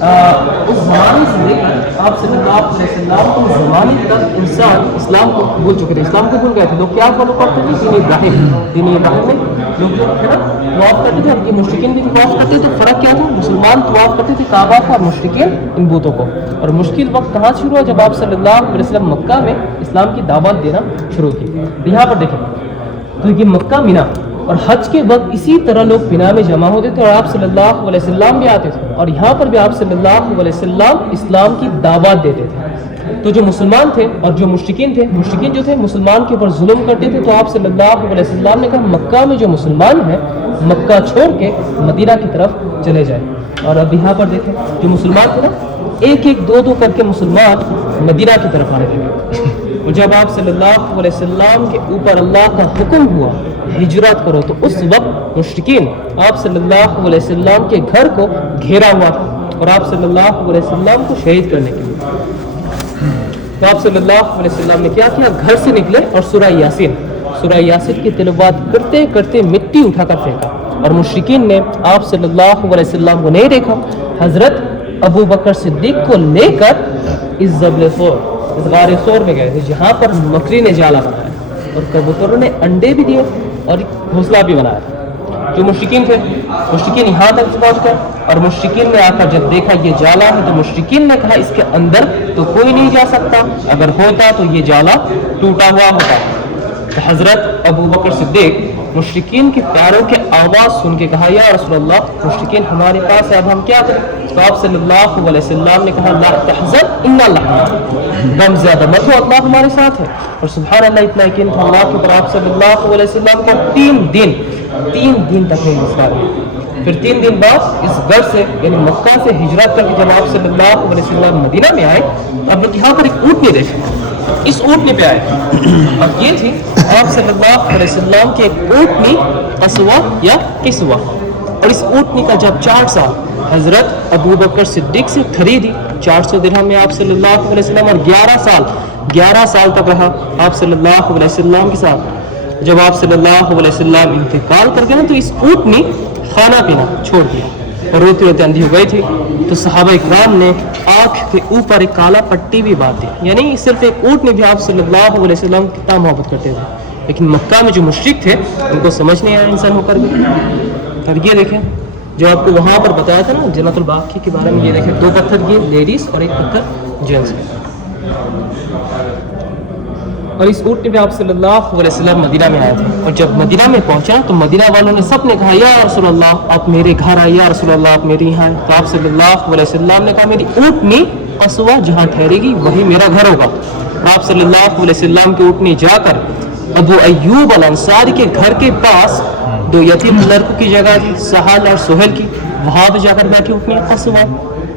اس زمانے سے لے کر آپ صلی اللہ علیہ وسلم کے زمانے تک انسان اسلام کو بھول چکے تھے. اسلام کو بھول گئے تھے. لوگ کیا فالو کرتے تھے دین ابراہیم. دین ابراہیم میں لوگ جو ہے نا طواف کرتے تھے اور یہ مشرکین بھی طواف کرتے تھے. فرق کیا تھا مسلمان طواف کرتے تھے کعبہ کا اور مشرکین ان بتوں کو. اور مشکل وقت کہاں شروع ہوا جب آپ صلی اللہ علیہ وسلم مکہ میں اسلام کی دعوت دینا شروع کی. یہاں پر دیکھیں تو یہ مکہ مینا اور حج کے وقت اسی طرح لوگ مینا میں جمع ہوتے تھے اور آپ صلی اللہ علیہ وسلم بھی آتے تھے اور یہاں پر بھی آپ صلی اللہ علیہ وسلم اسلام کی دعوت دیتے تھے. تو جو مسلمان تھے اور جو مشرکین تھے مشرکین جو تھے مسلمان کے اوپر ظلم کرتے تھے. تو آپ صلی اللہ علیہ وسلم نے کہا مکہ میں جو مسلمان ہیں مکہ چھوڑ کے مدینہ کی طرف چلے جائیں. اور اب یہاں پر دیکھیں جو مسلمان تھے نا ایک ایک دو دو کر کے مسلمان مدینہ کی طرف آنے لگے. اور جب آپ صلی اللہ علیہ وسلم کے اوپر اللہ کا حکم ہوا ہجرت کرو تو اس وقت مشرکین آپ صلی اللہ علیہ وسلم کے گھر کو گھیرا ہوا تھا اور آپ صلی اللہ علیہ وسلم کو شہید کرنے کے لیے. تو آپ صلی اللہ علیہ وسلم نے کیا کیا گھر سے نکلے اور سورہ یاسین کی تلاوت کرتے کرتے مٹی اٹھا کر پھینکا. اور مشرکین نے آپ صلی اللہ علیہ وسلم کو نہیں دیکھا. حضرت ابو بکر صدیق کو لے کر اس غار ثور میں گئے تھے جہاں پر مکری نے جالا بنایا اور کبوتروں نے انڈے بھی دیے اور گھونسلہ بھی بنایا. جو مشرکین تھے مشرکین یہاں تک پہنچ گئے اور مشرکین نے آ کر جب دیکھا یہ جالا ہے تو مشرکین نے کہا اس کے اندر تو کوئی نہیں جا سکتا. اگر ہوتا تو یہ جالا ٹوٹا ہوا ہوتا. تو حضرت ابو بکر صدیق مشرکین کے پیروں کے آواز سن کے کہا یا رسول اللہ مشرکین ہمارے پاس ہے اب ہم کیا کریں. تو آپ صلی اللہ علیہ وسلم نے کہا لا تحزن ان اللہ غم زیادہ مت ہو اللہ ہمارے ساتھ ہے. اور سبحان اللہ اتنا یقین تھا اللہ کے اوپر آپ صلی اللہ علیہ وسلم کو 3 دن تک نہیں نکلا. پھر 3 دن بعد اس گھر سے یعنی مکہ سے ہجرت کر کے جب آپ صلی اللہ علیہ وسلم مدینہ میں آئے اب لوگ یہاں پر ایک اونٹنی دیکھیں. اس اونٹنی پہ آئے اب یہ تھی آپ صلی اللہ علیہ وسلم کے ایک اونٹنی قصوہ یا کسوہ. اور اس اونٹنی کا جب 4 سال حضرت ابو بکر صدیق سے خریدی 400 درہم میں آپ صلی اللہ علیہ وسلم اور 11 سال تک رہا آپ صلی اللہ علیہ وسلم کے ساتھ. جب آپ صلی اللہ علیہ وسلم انتقال کر گئے نا تو اس اونٹنی کھانا پینا چھوڑ دیا اور روتے روتے اندھی ہو گئی تھی. تو صحابہ اکرام نے آنکھ کے اوپر ایک کالا پٹی بھی باندھ دی. یعنی صرف ایک اونٹنی بھی آپ صلی اللہ علیہ وسلم کتنا محبت کرتے تھے. لیکن مکہ میں جو مشرک تھے ان کو سمجھ نہیں آیا انسان ہو کر بھی. اور یہ دیکھیں جو آپ کو وہاں پر بتایا تھا نا جنت الباقی کے بارے میں یہ دیکھیں 2 پتھر یہ لیڈیز اور 1 پتھر جینٹس. اور اس اونٹنی پہ آپ صلی اللہ علیہ وسلم مدینہ میں آئے تھے. اور جب مدینہ میں پہنچا تو مدینہ والوں نے سب نے کہا یا رسول اللہ آپ میرے گھر آئے یا رسول اللہ آپ میرے یہاں آئے. تو آپ صلی اللہ علیہ وسلم نے کہا میری اونٹنی قصوہ جہاں ٹھہرے گی وہی میرا گھر ہوگا. آپ صلی اللہ علیہ وسلم کی اونٹنی جا کر ابو ایوب الانصاری کے گھر کے پاس 2 یتیم لڑکوں کی جگہ تھی سہل اور سہیل کی وہاں پہ جا کر بیٹھی اونٹنی قصوہ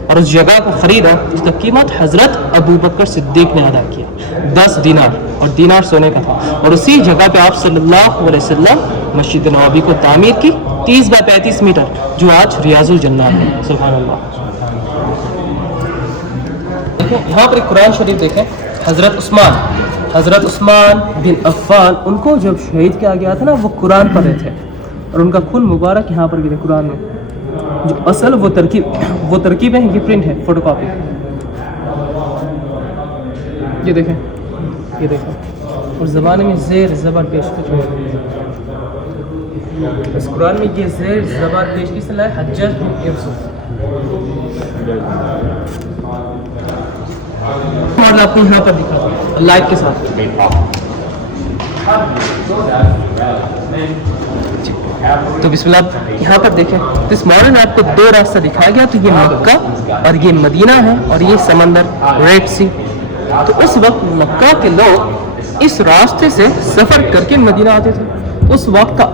اور اس جگہ کو خریدا. اس کا قیمت حضرت ابو بکر صدیق نے ادا کیا 10 دینار اور دینار سونے کا تھا. اور اسی جگہ پہ آپ صلی اللہ علیہ وسلم مسجد نبوی کو تعمیر کی 30 بائی 35 میٹر جو آج ریاض الجنات ہے. سبحان اللہ. یہاں پر ایک قرآن شریف دیکھیں حضرت عثمان بن عفان ان کو جب شہید کیا گیا تھا نا وہ قرآن پڑھ رہے تھے اور ان کا خون مبارک یہاں پر گرے قرآن میں. جو اصل وہ ترکیب ہے یہ پرنٹ ہے فوٹو کاپی. یہ دیکھیں اور زبان میں زیر زبر پیش اس قرآن میں یہ زیر زبر پیش کس نے حجاج بن یوسف. اور آپ کو یہاں پر دکھا لائٹ کے ساتھ तो बिस्मिल्लाह यहाँ पर देखें, तो इस मॉडल में आपको दो रास्ता दिखाया गया, तो ये मक्का और ये मदीना है और ये समंदर रेड सी। तो उस वक्त मक्का के लोग इस रास्ते से सफ़र करके मदीना आते थे। उस वक्त का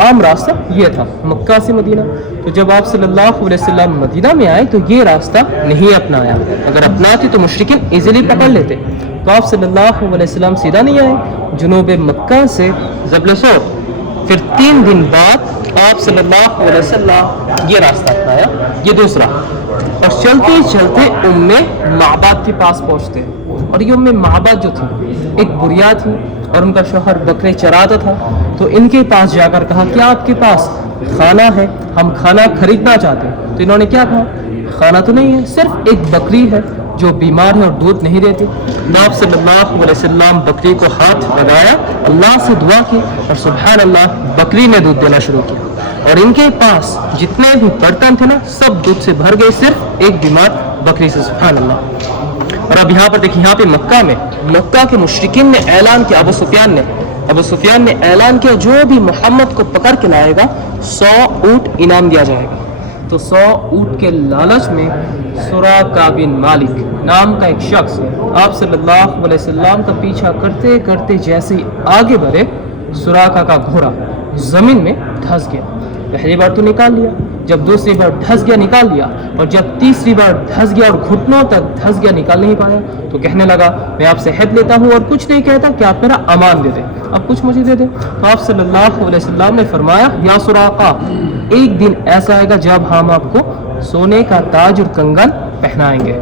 आम रास्ता ये था, मक्का से मदीना। तो जब आप सल्लल्लाहु अलैहि वसल्लम मदीना में आए तो ये रास्ता नहीं अपनाया। अगर अपनाते तो मुश्रिकीन इजीली पकड़ लेते। तो आप सल्लल्लाहु अलैहि वसल्लम सीधा नहीं आए, जुनूब मक्का से जबल सौर। फिर 3 दिन बाद आप सल्लल्लाहु अलैहि वसल्लम ये रास्ता अपनाया, ये दूसरा। और चलते चलते उम्मे माबाद के पास पहुँचते हैं। और ये उम्मे माबाद जो थी एक बुरिया थी और उनका शौहर बकरे चराता था। तो इनके पास जाकर कहा, क्या आपके पास खाना है? हम खाना खरीदना चाहते हैं। तो इन्होंने क्या कहा, खाना तो नहीं है, सिर्फ एक बकरी है जो बीमार है और दूध नहीं देती। तो आप सल्लल्लाहु अलैहि वसल्लम बकरी को हाथ लगाया, अल्लाह से दुआ की और सुभान अल्लाह बकरी ने दूध देना शुरू किया। और इनके पास जितने भी बर्तन थे ना, सब दूध से भर गए, सिर्फ एक बीमार बकरी से। सुभान अल्लाह। और अब यहाँ पर देखिए, यहाँ पे मक्का में मक्का के मुश्रिकीन ने ऐलान किया, अबू सुफियान ने ऐलान किया, जो भी मोहम्मद को पकड़ के लाएगा 100 ऊँट इनाम दिया जाएगा। तो 100 ऊँट के लालच में सुराका बिन मालिक नाम का एक शख्स आप सल्लल्लाहु अलैहि वसल्लम का पीछा करते करते जैसे ही आगे बढ़े, सुराका का घोड़ा जमीन में धंस गया। पहली बार तो निकाल लिया, जब दूसरी बार धंस गया निकाल लिया, और जब तीसरी बार धंस गया और घुटनों तक धंस गया, निकाल नहीं पाया, तो कहने लगा, मैं आपसे हित लेता हूँ और कुछ नहीं कहता कि आप मेरा अमान दे दें, अब कुछ मुझे दे दें। तो आप सल्लल्लाहु अलैहि वसल्लम ने फरमाया, या सुराका, एक दिन ऐसा आएगा जब हम आपको सोने का ताज और कंगन पहनाएंगे।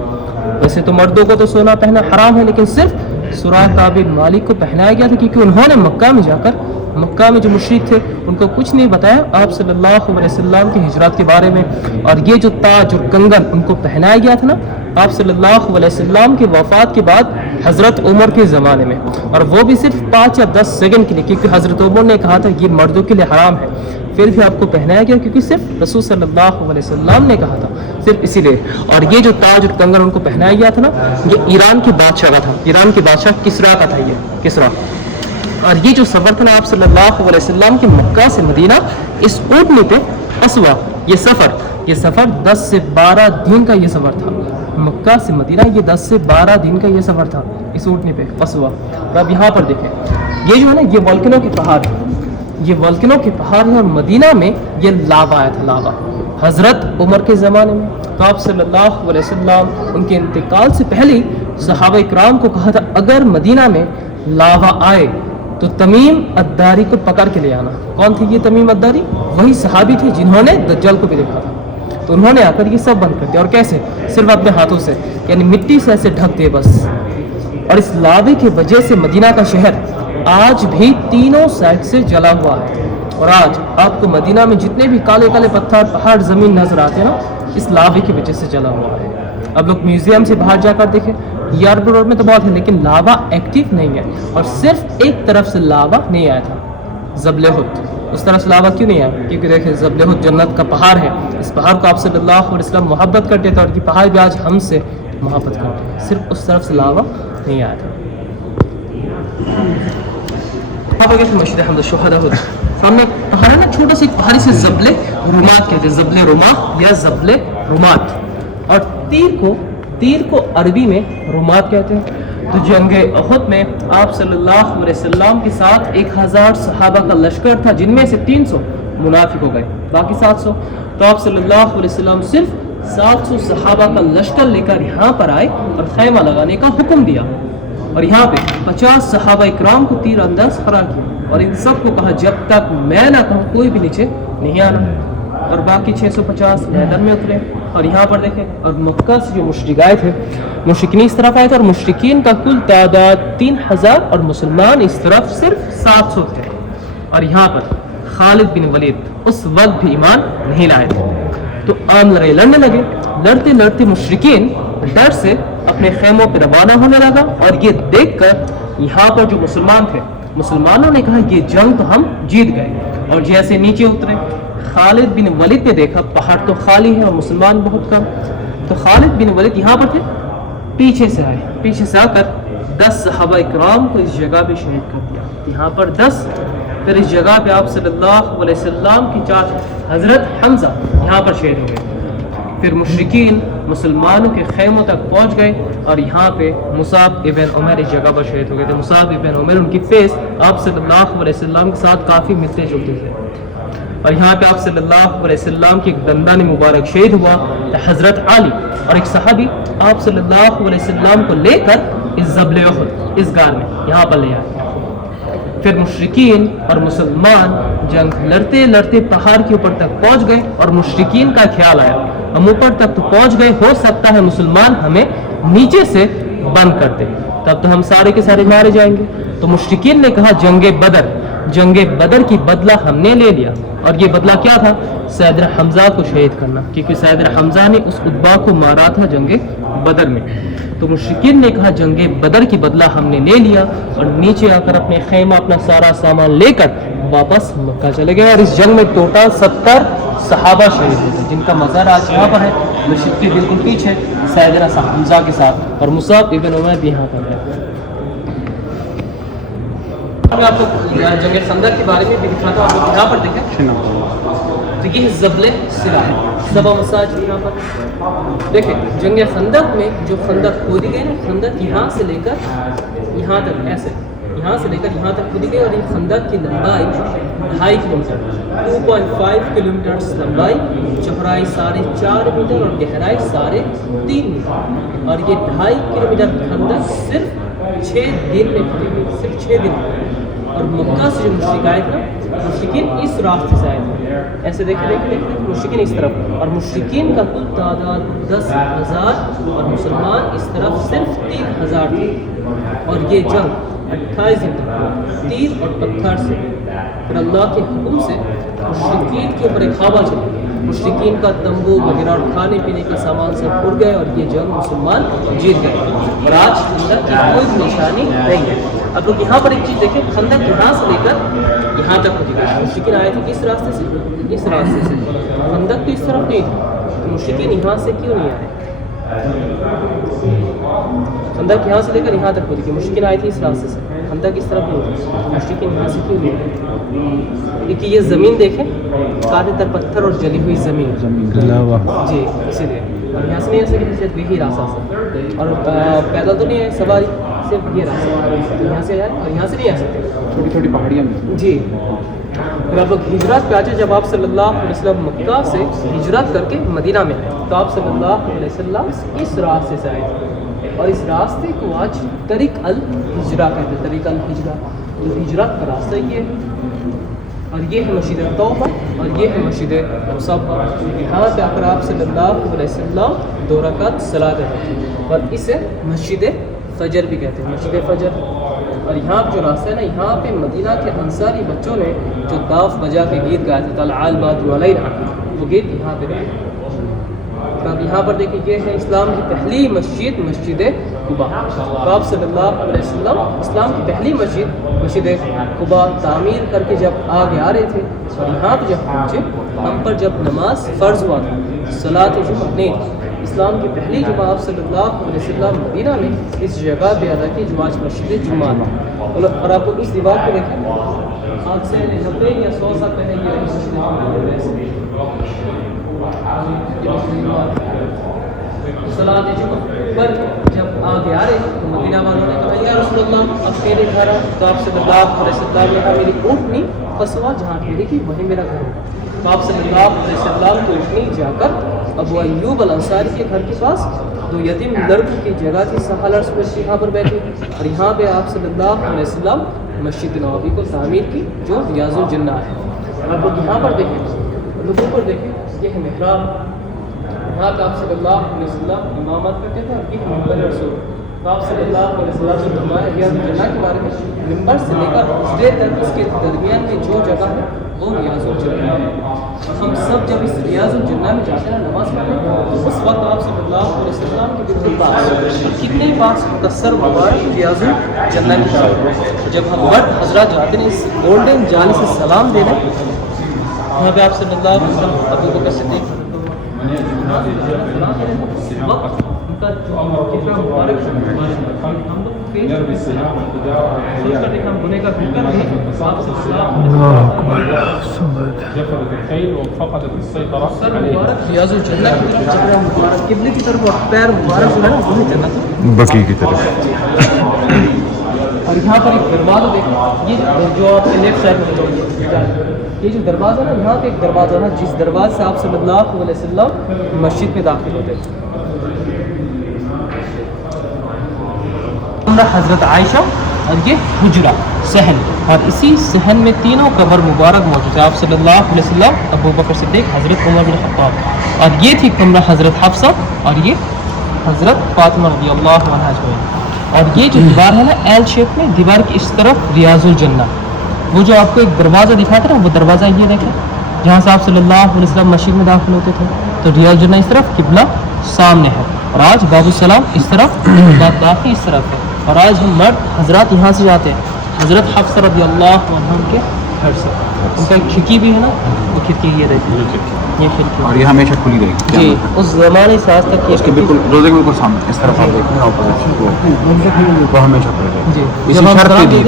वैसे तो मर्दों को तो सोना पहना हराम है, लेकिन सिर्फ सुराका बिन मालिक को पहनाया गया था, क्योंकि उन्होंने मक्का में जाकर, मक्का में जो मुशरिक थे उनको कुछ नहीं बताया आप सल्लल्लाहु अलैहि वसल्लम की हिजरत के बारे में। और ये जो ताज और कंगन उनको पहनाया गया था ना आप सल्लल्लाहु अलैहि वसल्लम की वफ़ात के बाद हज़रत उमर के ज़माने में, और वो भी सिर्फ 5 या 10 सेकंड के लिए, क्योंकि हज़रत उमर ने कहा था ये मर्दों के लिए हराम है, फिर भी आपको पहनाया गया क्योंकि सिर्फ रसूल सल्लल्लाहु अलैहि वसल्लम ने कहा था, सिर्फ इसीलिए। और ये जो ताज और कंगन उनको पहनाया गया था ना, ये ईरान के बादशाह का था, ईरान के बादशाह किसरा का था, ये किसरा। और ये जो सफ़र था ना आप सल्लल्लाहु अलैहि वसल्लम के मक्का से मदीना, इस ऊँटनी पे असवा, ये सफ़र 10 से 12 दिन का ये सफ़र था। मक्का से मदीना ये 10 से 12 दिन का ये सफ़र था इस ऊँटनी पे असवा। और अब यहाँ पर देखें, ये जो है ना, ये वोल्केनो के पहाड़ है, ये वोल्केनो के पहाड़ है, और मदीना में ये लावा आया था, लावा, हज़रत उमर के ज़माने में। तो आप सल्लल्लाहु अलैहि वसल्लम उनके इंतकाल से पहले सहाबा इकराम को कहा था, अगर मदीना में लावा आए तो तमीम अद्दारी को पकड़ के ले आना। कौन थे ये तमीम अद्दारी? वही सहाबी थे जिन्होंने दज्जाल को भी देखा था। तो उन्होंने आकर ये सब बंद कर दिया, और कैसे? सिर्फ अपने हाथों से, यानी मिट्टी से ऐसे ढक दिए बस। और इस लावे की वजह से मदीना का शहर आज भी तीनों साइड से जला हुआ है। और आज आपको मदीना में जितने भी काले काले पत्थर, पहाड़, ज़मीन नजर आते हैं ना, इस लावे की वजह से जला हुआ है। अब लोग म्यूजियम से बाहर जाकर देखें, यारब रोड में तो बहुत है, लेकिन लावा एक्टिव नहीं है। और सिर्फ एक तरफ से लावा नहीं आया था, जबल-ए-हुद, उस तरफ से लावा क्यों नहीं आया? क्योंकि देखिए जबल-ए-हुद जन्नत का पहाड़ है, इस पहाड़ को आप सल्लल्लाहु अलैहि वसल्लम मोहब्बत करते थे, और ये पहाड़ भी आज हमसे मोहब्बत करते हैं, सिर्फ उस तरफ से लावा नहीं आया था। सामने पहाड़ है ना, छोटा सा पहाड़ी से जबले रुमात कहते हैं, जबले रुमा या जबले रुमात। और तीर को अरबी में रुमात कहते हैं। तो जंग उहद में आप सल्लल्लाहु अलैहि वसल्लम के साथ 1000 सहाबा का लश्कर था, जिनमें से 300 मुनाफिक हो गए, बाकी 700। तो आप सल्लल्लाहु अलैहि वसल्लम सिर्फ 700 सहाबा का लश्कर लेकर यहाँ पर आए और खैमा लगाने का हुक्म दिया। और यहाँ पे 50 सहाबा इकराम को तीर अंदाज खड़ा किया, और इन सब को कहा, जब तक मैं ना कहूँ कोई भी नीचे नहीं आना। और बाकी 650 मैदान में उतरे। और यहाँ पर देखें, और मक्का से जो मुशरिक आए थे, मुशरिकीन इस तरफ आए थे, और मुशरिकीन का कुल तादाद 3000 और मुसलमान इस तरफ सिर्फ 700 थे। और यहाँ पर खालिद बिन वलीद उस वक्त भी ईमान नहीं लाए थे। तो आम लड़ाई लड़ने लगे, लड़ते लड़ते मुशरिकीन डर से अपने खेमों पर रवाना होने लगा। और ये देखकर यहाँ पर जो मुसलमान थे, मुसलमानों ने कहा ये जंग तो हम जीत गए। और जैसे नीचे उतरे, खालिद बिन वलीद ने देखा पहाड़ तो खाली है और मुसलमान बहुत कम। तो खालिद बिन वलीद यहाँ पर थे, पीछे से आए, पीछे से आकर 10 صحابہ اکرام کو اس جگہ پہ شہید کر دیا. یہاں پر 10. پھر اس جگہ پہ آپ صلی اللہ علیہ وسلم کی چاچا حضرت حمزہ یہاں پر شہید ہو گئے. پھر مشرکین مسلمانوں کے خیموں تک پہنچ گئے اور یہاں پہ مصعب ابن عمیر اس جگہ پر شہید ہو گئے تھے. مصعب ابن عمیر ان کی فیس آپ صلی اللہ علیہ وسلم کے ساتھ کافی ملتے جلتے تھے. اور یہاں پہ آپ صلی اللہ علیہ وسلم کی ایک دندان مبارک شہید ہوا حضرت علی اور ایک صحابی آپ صلی اللہ علیہ وسلم کو لے کر اس جبل احد اس غار میں یہاں پر لے آئے. پھر مشرکین اور مسلمان جنگ لڑتے لڑتے پہاڑ کے اوپر تک پہنچ گئے اور مشرکین کا خیال آیا ہم اوپر تک تو پہنچ گئے, ہو سکتا ہے مسلمان ہمیں نیچے سے بند کر دے, تب تو ہم سارے کے سارے مارے جائیں گے. تو مشرکین نے کہا جنگ بدر کی بدلہ ہم نے لے لیا. اور یہ بدلہ کیا تھا؟ سیدنا حمزہ کو شہید کرنا, کیونکہ سیدنا حمزہ نے اس اتبا کو مارا تھا جنگ بدر میں. تو مشرکین نے کہا جنگ بدر کی بدلہ ہم نے لے لیا اور نیچے آ کر اپنے خیمہ اپنا سارا سامان لے کر واپس مکہ چلے گئے. اور اس جنگ میں ٹوٹل 70 صحابہ شہید ہوئے تھے, جن کا مزار آج یہاں پر ہے مسجد کے بالکل پیچھے سیدنا حمزہ کے ساتھ, اور مصعب ابن عمیر بھی یہاں پر ہے. میں آپ کو جنگ خندق کے بارے میں بھی دکھاتا ہوں. آپ لوگ یہاں پر دیکھیں تو یہ زبل سرا ہے, 7 مساجد یہاں پر دیکھیں. جنگ خندق میں جو خندق کھودی گئی نا, خندق یہاں سے لے کر یہاں تک ایسے یہاں سے لے کر یہاں تک کھودی گئی, اور یہ خندق کی لمبائی 2.5 کلومیٹر 2.5 کلومیٹر لمبائی, چوڑائی 4.5 میٹر اور گہرائی 3.5 میٹر. اور یہ 2.5 کلومیٹر خندق صرف 6 دن میں کھودی گئی, صرف 6 دن میں. اور مکہ سے جو مشرک آئے تھے, مشرکین اس راستے سے آئے تھے, ایسے دیکھیں مشرکین اس طرف, اور مشرکین کا کل تعداد 10,000 اور مسلمان اس طرف صرف 3,000 تھے. اور یہ جنگ 28 دن تک تیر اور پتھر سے, پھر اللہ کے حکم سے مشرکین کے اوپر ایک ہوا چلی, مشرکین کا تمبو وغیرہ اور کھانے پینے کے سامان سے اڑ گئے اور یہ جنگ مسلمان جیت گئے. اور آج خندق کی کوئی نشانی نہیں ہے. اب لوگ یہاں پر ایک چیز دیکھیں, خندق یہاں سے لے کر یہاں تک پہنچ گئے. مشرکین آئے تھے کس راستے سے؟ اس راستے سے. خندق تو اس طرف نہیں تھا, تو مشرکین یہاں سے کیوں نہیں آئے؟ خندق یہاں سے لے کر یہاں تک پہنچ گئے, مشرکین آئے تھے اس راستے سے, خندق اس طرف نہیں تھا, مشرکین یہاں سے کیوں نہیں آئے؟ دیکھیے یہ زمین دیکھیں, کالے تر پتھر اور جلی ہوئی زمین جی, اسی لیے. اور یہاں سے نہیں آ سکتے, صرف یہی راستہ سے, اور پیدل تو نہیں ہے سواری, صرف یہ راستہ یہاں سے آئے اور یہاں سے نہیں آ سکتے, چھوٹی چھوٹی پہاڑیاں میں. جی. پھر آپ لوگ ہجرت پہ آ جائیں. جب آپ صلی اللہ علیہ وسلم مکہ سے ہجرت کر کے مدینہ میں آئے, تو آپ صلی اللہ علیہ وسلم اس راستے سے آئے تھے, اور اس راستے کو آج طریق الہجرہ کہتے ہیں, طریق الہجرہ. ہجرت کا راستہ یہ ہے, اور یہ ہے مسجد توبہ اور یہ ہے مسجد مصعب. یہاں پہ آ کر آپ صلی اللہ علیہ وسلم 2 رکعت صلاۃ ادا, اور اسے مسجد فجر بھی کہتے ہیں, مسجد فجر. اور یہاں پہ جو راستہ ہے نا, یہاں پہ مدینہ کے انصاری بچوں نے جو داف بجا کے گیت گائے تھے, طلع البدر علینا, وہ گیت یہاں پہ گائے. اب یہاں پر دیکھیں, یہ ہے اسلام کی پہلی مسجد, مسجد قباء. تو آپ صلی اللہ علیہ وسلم اسلام کی پہلی مسجد, مسجد قباء تعمیر کر کے جب آگے آ رہے تھے, اور یہاں پہ جب پہنچے, ہم پر جب نماز فرض ہوا تھا, صلاۃ جمعہ نہیں تھی. اسلام کی پہلی جمعہ آپ صلی اللہ علیہ وسلم مدینہ میں اس جگہ پہ ادا کی, جو آج مسجد جمعہ ہے. اور آپ کو اس دیوار کو دیکھیں, آج سے 90 یا 100 سال پہلے یہ مسجد صلاۃ جمعہ پر جب آگے آ رہے تو مدینہ والوں نے کہا, یا رسول اللہ اب میرے گھر آ. تو آپ صلی اللہ علیہ وسلم نے کہا, میری اونٹنی قصوہ جہاں ٹھہری تھی وہیں میرا گھر ہوگا. تو آپ صلی اللہ علیہ وسلم کو اونٹنی جا کر ابو ایوب الانصاری کے گھر کے پاس 2 یتیم لڑکوں کی جگہ تھی, سہالر سے یہاں پر بیٹھے, اور یہاں پہ آپ صلی اللہ علیہ وسلم مسجد نبوی کو تعمیر کی, جو ریاض الجنہ ہے. آپ لوگ یہاں پر دیکھیں, رکوع پر دیکھیں, یہ ہے محراب. یہاں پہ آپ صلی اللہ علیہ وسلم امامت کرتے تھے, اور یہ منبر رسول. تو آپ صلی اللہ علیہ وسلم کی ہمارے ریاض الجنہ کے بارے میں منبر سے لے کر حجرے تک اس کے درمیان میں جو جگہ ہے وہ ریاض الجنہ ہے. ہم سب جب اس ریاض الجنہ میں جاتے ہیں نماز پڑھنے, تو اس وقت آپ صلی اللہ علیہ وسلم کے بالکل پاس کتنے پاس مقصر مبارک ریاض الجنہ کی جاتے. جب ہم مرد حضرات جاتے ہیں اس گولڈن جالی سے سلام دینے, وہاں پہ آپ صلی اللہ علیہ وسلم ابو بکر صدیق ریاض الجنہ کی طرف چہرہ مبارک قبلے کی طرف اور پیر مبارک جو ہے نا وہ ہے جنت بقی کی طرف. اور یہاں پر ایک دروازہ دیکھیں یہ جو آپ کے لیفٹ سائڈ میں یہ جو دروازہ ہے نا یہاں پہ ایک دروازہ ہے جس دروازے سے آپ صلی اللہ علیہ وسلم مسجد میں داخل ہوتے ہیں. حضرت عائشہ اور یہ حجرہ صحن اور اسی صحن میں تینوں قبر مبارک موجود ہے. آپ صلی اللہ علیہ وسلم ابو بکر صدیق حضرت عمر بن خطاب اور یہ تھی کمرہ حضرت حفصہ اور یہ حضرت فاطمہ رضی اللہ عنہا اجمعین. اور یہ جو دیوار ہے نا ایل شیپ میں دیوار کی اس طرف ریاض الجنہ وہ جو آپ کو ایک دروازہ دکھا تھا نا وہ دروازہ یہ دیکھیں جہاں سے آپ صلی اللہ علیہ وسلم مسجد میں داخل ہوتے تھے. تو ریاض الجنہ اس طرف قبلہ سامنے ہے اور آج باب السلام اس طرف داخل اس طرف ہے. اور آج ہم مرد حضرات یہاں سے جاتے ہیں حضرت حفصہ رضی اللہ عنہ کے گھر سے. ان کا ایک کھڑکی بھی ہے نا وہ کھڑکی یہ دیکھیں یہ کھڑکی اور یہ ہمیشہ کھلی رہے گی جی اس زمانے سے آج تک اس کے بالکل روزے کے بالکل سامنے اس طرف آپ دیکھیں اپوزٹ وہ ہمیشہ کھلی رہے جی گی. اسی شرط پہ دی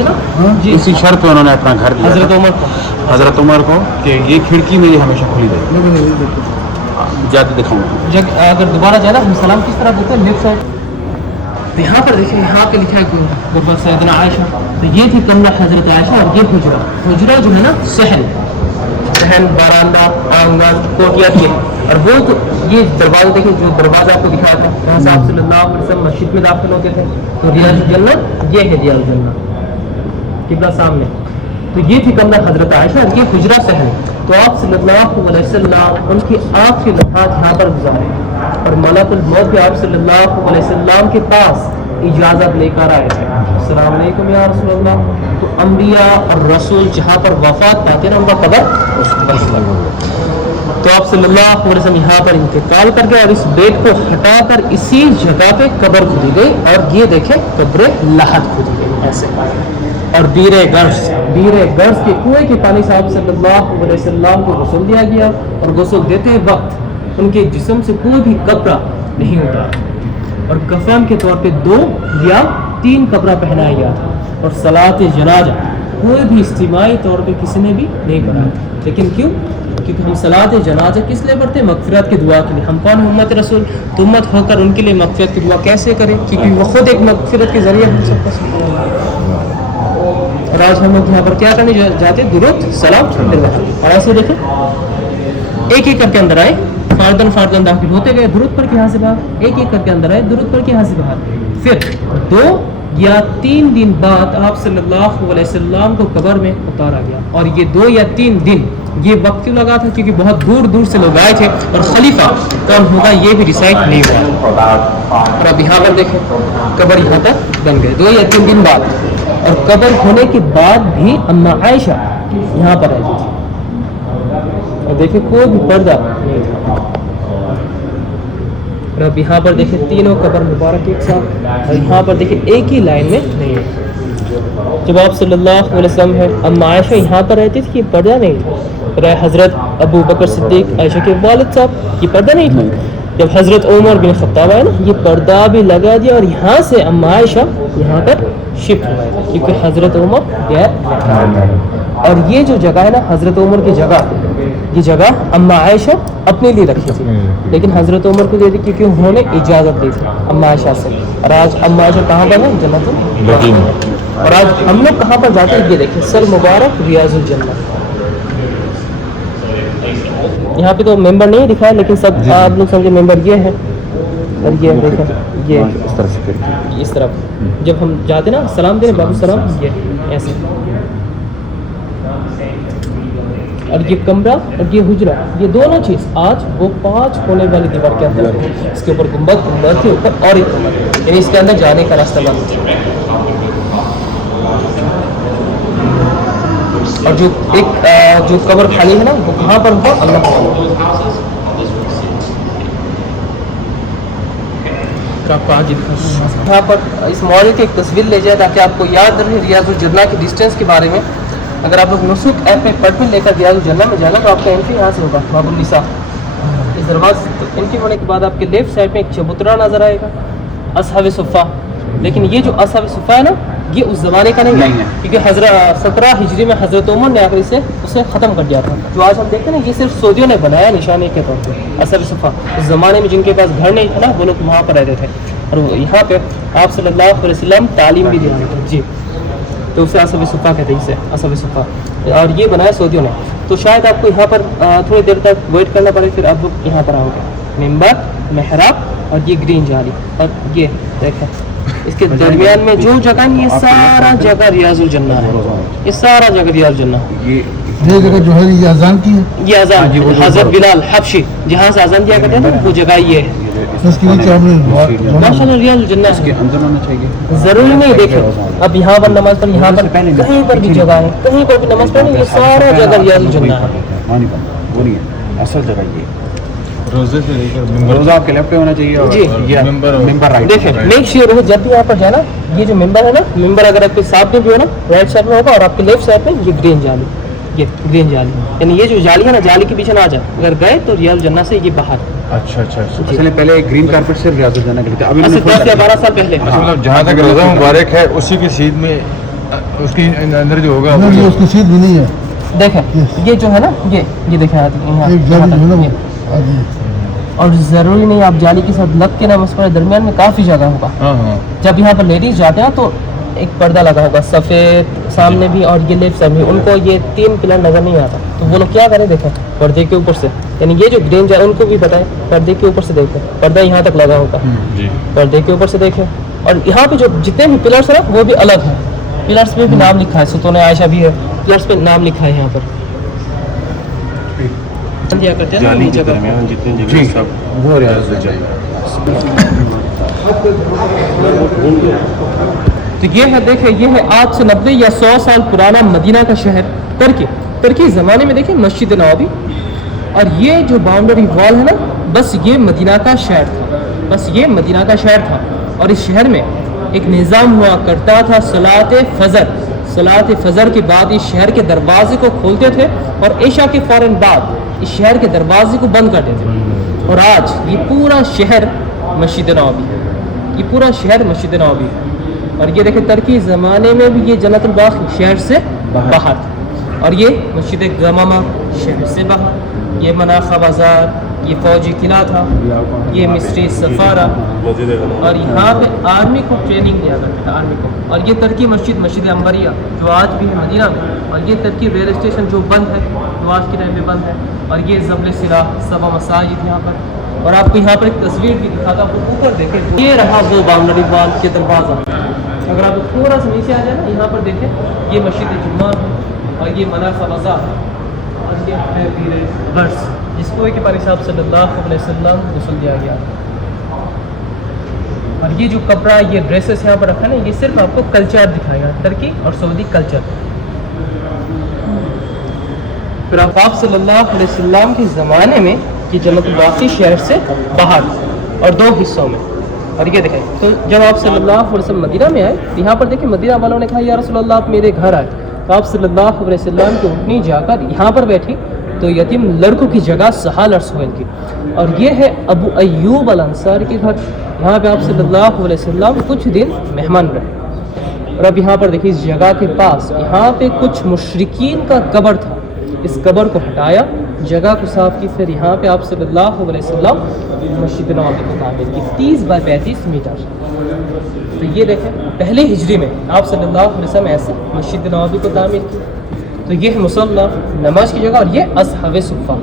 جی اسی شرط پہ انہوں نے اپنا گھر دیا حضرت عمر کو حضرت عمر کو کہ یہ کھڑکی میری ہمیشہ کھلی رہے گی. زیادہ دکھاؤں گا جب اگر دوبارہ جانا ہم سلام کس طرح دیتے ہیں لیفٹ سائڈ. تو یہاں پر دیکھیں یہاں پہ لکھا ہے غرفت سیدنا عائشہ. تو یہ تھی کمرہ حضرت عائشہ اور یہ حجرہ حجرہ جو ہے نا صحن برآمدہ آنگن کوٹیات یہ اور وہ تو یہ دروازہ دیکھیں جو دروازہ آپ کو دکھایا تھا جہاں سے آپ صلی اللہ علیہ وسلم مسجد میں داخل ہوتے تھے. تو ریاض الجنہ یہ ہے ریاض الجنہ قبلہ سامنے. تو یہ تھی کمرہ حضرت عائشہ اور یہ حجرہ صحن. تو آپ صلی اللہ علیہ وسلم ان کی آخری لمحات یہاں پر گزارے اور ملک الموت بھی آپ صلی اللہ علیہ وسلم کے پاس اجازت لے کر آئے تھے. السلام علیکم یا رسول اللہ. تو انبیاء اور رسول جہاں پر وفات پاتے ہیں ان کا قبر تو آپ صلی اللہ علیہ وسلم یہاں پر انتقال کر گئے اور اس بیت کو ہٹا کر اسی جگہ پہ قبر کھودی گئی. اور یہ دیکھیں قبر لحد کھودی گئی ایسے. اور بیر گرس کے کنویں کے پانی سے آپ صلی اللہ علیہ وسلم کو غسل دیا گیا اور غسل دیتے وقت ان کے جسم سے کوئی بھی کپڑا نہیں اترا اور کفن کے طور پہ 2 یا 3 کپڑا پہنایا گیا تھا. اور صلاۃ جنازہ کوئی بھی اجتماعی طور پہ کسی نے بھی نہیں پڑھا. لیکن کیوں؟ کیونکہ ہم صلاۃ جنازہ کس لیے پڑھتے ہیں؟ مغفرت کی دعا کے لیے. ہم کون امت رسول تو امت ہو کر ان کے لیے مغفرت کی دعا کیسے کریں کیونکہ وہ خود ایک مغفرت کے ذریعے بن سکتے ہیں. اور آج ہم لوگ یہاں پر کیا کرنے جاتے ہیں؟ درود سلام. اور ایسے دیکھیں ایک ایک کر کے اندر آئے فاردن داخل ہوتے گئے درود پڑھ کے یہاں سے باہر ایک ایک کر کے اندر آئے درود پڑھ کے یہاں سے باہر. پھر 2 یا 3 دن بعد آپ صلی اللہ علیہ وسلم کو قبر میں اتارا گیا. اور یہ 2 یا 3 دن یہ وقت کیوں لگا تھا؟ کیونکہ بہت دور دور سے لوگ آئے تھے اور خلیفہ کون ہوگا یہ بھی ڈیسائیڈ نہیں ہوا. اور اب یہاں پر دیکھیں قبر یہاں تک بن گئے 2 یا 3 دن بعد. اور قبر ہونے کے بعد بھی اما عائشہ یہاں پر رہتی تھی اور دیکھیں کوئی بھی پردہ نہیں تھا. اور اب یہاں پر دیکھیں تینوں قبر مبارک ایک ساتھ اور یہاں پر دیکھیں ایک ہی لائن میں نہیں ہے. جب آپ صلی اللہ علیہ وسلم ہے اما عائشہ یہاں پر رہتی تھی یہ پردہ نہیں تھا. رہے حضرت ابو بکر صدیق عائشہ کے والد صاحب یہ پردہ نہیں تھا. جب حضرت عمر بن خطاب آئے نا یہ پردہ بھی لگا دیا اور یہاں سے اما عائشہ یہاں پر شفٹ ہوئے کیونکہ حضرت عمر غیر. اور یہ جو جگہ ہے نا حضرت عمر کی جگہ یہ جگہ اما عائشہ اپنے لیے رکھی تھی لیکن حضرت عمر کو دے دی کیونکہ انہوں نے اجازت دی تھی اما عائشہ سے. اور آج اما عائشہ کہاں پر ہے؟ جنت البقیع. اور آج ہم لوگ کہاں پر جاتے ہیں؟ یہ دیکھیں سر مبارک ریاض الجنہ. یہاں پہ تو ممبر نہیں دکھا ہے لیکن سب آپ لوگ سمجھے ممبر یہ ہے اور یہ دیکھیں یہ اس طرح سے اس طرف جب ہم جاتے نا سلام دیں بابو سلام یہ ایسے. اور یہ کمرہ اور یہ حجرہ یہ دونوں چیز آج وہ 5 کونے والی دیوار کے اندر ہے. اس کے اوپر گنبد کے اوپر اور ایک گنبد یعنی اس کے اندر جانے کا راستہ بند ہے. اور جو ایک جو قبر خالی ہے نا وہ کہاں پر ہوا اللہ تعالیٰ. یہاں پر اس ماڈل کی ایک تصویر لے جائے تاکہ آپ کو یاد رہے ریاض الجنہ کی ڈسٹینس کے بارے میں. اگر آپ لوگ نسخ ایپ میں اپارٹمنٹ لے کر ریاض الجنہ میں جانا تو آپ کا انٹری یہاں سے ہوگا باب النساء दरवाजे, तो इनके होने के बाद आपके लेफ्ट साइड में एक चबूतरा नज़र आएगा, असहाब सुफ़ा। लेकिन ये जो असहाब सुफ़ा है ना, ये उस ज़माने का नहीं है, क्योंकि हज़रत 17 हिजरी में हज़रत उमर ने आकर उसे ख़त्म कर दिया था। जो आज हम देखते हैं ना, ये सिर्फ सऊदियों ने बनाया निशानी के तौर पर। असहाब सुफ़ा उस ज़माने में जिनके पास घर नहीं था ना, वो लोग वहाँ पर रहते थे, और यहाँ पे आप सल्लल्लाहु अलैहि वसल्लम तालीम भी दिया था जी। तो उसे असहाब सुफ़ा कहते हैं, इसे असहाब सुफ़ा, और ये बनाया सऊदियों ने। तो शायद आपको यहाँ पर थोड़ी देर तक वेट करना पड़े, फिर आप लोग यहाँ पर आओगे। मिंबर, मेहराब और ये ग्रीन जाली, और ये देखें इसके दरमियान में जो जगह, ये सारा जगह रियाजुल जन्ना है, ये सारा जगह रियाजुल जन्ना। ये जगह जो है ये अजान की है, ये अजान हज़रत बिलाल हबशी जहाँ से अजान दिया करते हैं ना, वो जगह ये है। इसके नीचे हमने माशाल्लाह रियाजुल जन्ना है। अंदर होना चाहिए, जरूरी नहीं, देखें अब यहाँ पर नमाज पढ़, यहाँ पर कहीं पर भी जगह है, कहीं पर भी नमाज पढ़ने, ये सारा जगह रियाजुल जन्ना है। वो नहीं है असल जगह, ये रोजे से लेकर रोजा आपके लेफ्ट पे होना चाहिए, और जी, ये मिंबर राइट। देखें मेक श्योर हो जब भी यहाँ पर जाना, ये जो मिंबर है ना, मिंबर अगर आपके साथ में भी हो ना, राइट साइड में होगा, और आपके लेफ्ट साइड में ये ग्रीन जाली, ये ग्रीन जाली, यानी ये जो जाली है ना, जाली के पीछे ना आ जाए, अगर गए तो रियाजुल जन्ना से ये बाहर। अच्छा अच्छा अच्छा। असल में पहले ग्रीन कारपेट से रियाजुल जन्ना के लिए था, अभी ऐसे 10 या 12 साल पहले। मतलब जहाँ तक रोजा मुबारक है उसी की सीध में उसकी अंदर जो होगा वो ये उसकी सीध भी नहीं है। देखें ये जो है ना, ये देखें यहाँ एक जाली जो है ना वो ये। आगे। और ज़रूरी नहीं आप जाली के साथ लग के नमाज़ पढ़े, दरमियान में काफ़ी जगह होगा। हाँ हाँ। जब यहाँ पर लेडीज़ जाते हैं तो एक पर्दा लगा होगा सफ़ेद सामने भी, और ये लेफ्ट साइड में, उनको ये 3 पिलर नज़र नहीं आता, तो वो लोग क्या करें, देखें पर्दे के ऊपर से, यानी ये जो ग्रीन जाए उनको भी पता है, पर्दे के ऊपर से देखें, पर्दा यहाँ तक लगा होगा जी। पर्दे के ऊपर से देखें। और यहाँ पे जो जितने भी पिलर्स है ना, वो भी अलग है, पिलर्स पे भी नाम लिखा है, सुतून आयशा भी है, पिलर्स पे नाम लिखा है यहाँ पर दिया करते हैं ना, जाली के जगह। दरमियान जितनी जगह सब वो रियाजुल जन्ना। तो ये है, देखें ये है आज से 90 या 100 साल पुराना मदीना का शहर तुर्की ज़माने में। देखिए मस्जिद नबवी, और ये जो बाउंड्री वॉल है ना, बस ये मदीना का शहर था, बस ये मदीना का शहर था। और इस शहर में एक निज़ाम हुआ करता था, सलात फ़जर के बाद इस शहर के दरवाजे को खोलते थे, और इशा के फ़ौरन बाद इस शहर के दरवाजे को बंद कर देते थे। और आज ये पूरा शहर मस्जिद नबवी है, ये पूरा शहर मस्जिद नबवी है। और ये देखें तुर्की ज़माने में भी ये जन्नतुल बाक़ी शहर से बाहर था, और ये मस्जिद गमामा शहर से बाहर, ये मनाखा बाज़ार, ये फ़ौजी किला था, ये मिस्री सफ़ारा, और यहाँ पे आर्मी को ट्रेनिंग दिया करता था, आर्मी को। और ये तुर्की मस्जिद अंबरिया जो आज भी है मदीना में, और ये तुर्की रेल स्टेशन जो बंद है, जो आज के टाइम में बंद है, और ये ज़बल सिला सबा मसाजिद यहाँ पर। और आपको यहाँ पर एक तस्वीर भी दिखाता हूँ, ऊपर देखें, ये रहा वो बाउंड्री वॉल के दरवाज़ा। अगर आप थोड़ा सा नीचे आ जाए ना, यहाँ पर देखें ये मस्जिद जुम्मा है, और ये मनाखा बाज़ार, और ये है पीर वर्स, जिसको कि पाक साहब सल्लल्लाहु अलैहि वसल्लम गुस्ल दिया गया। और ये जो कपड़ा, ये ड्रेसेस यहाँ पर रखा ना, ये सिर्फ आपको कल्चर दिखाएगा, तुर्की और सऊदी कल्चर। फिर आप सल्लल्लाहु अलैहि वसल्लम के ज़माने में ये जन्नतुल बाक़ी शहर से बाहर, और 2 हिस्सों में। और ये देखें, तो जब आप सल्लल्लाहु अलैहि वसल्लम मदीना में आए, तो यहाँ पर देखिए मदीना वालों ने कहा या रसूल अल्लाह आप मेरे घर आए, तो आप सल्लल्लाहु अलैहि वसल्लम की उठनी जाकर यहाँ पर बैठी, तो यतीम लड़कों की जगह सहाल और सुहैल की। और ये है अबू अय्यूब अल अंसारी के घर, यहाँ पे आप सल्लल्लाहु अलैहि वसल्लम कुछ दिन मेहमान रहे। और अब यहाँ पर देखिए इस जगह के पास यहाँ पे कुछ मुशरिकीन का कब्र था, इस कब्र को हटाया, जगह को साफ की, फिर यहाँ पे आप सल्लल्लाहु अलैहि वसल्लम मस्जिद नबवी को तामीर की 30 बाय 35 मीटर। तो ये देखें पहले हिजरी में आप सल्लल्लाहु अलैहि वसल्लम ऐसे मस्जिद नबवी को तामीर की। तो ये है मुसल्ला नमाज की जगह, और ये असहाब सुफ़ा,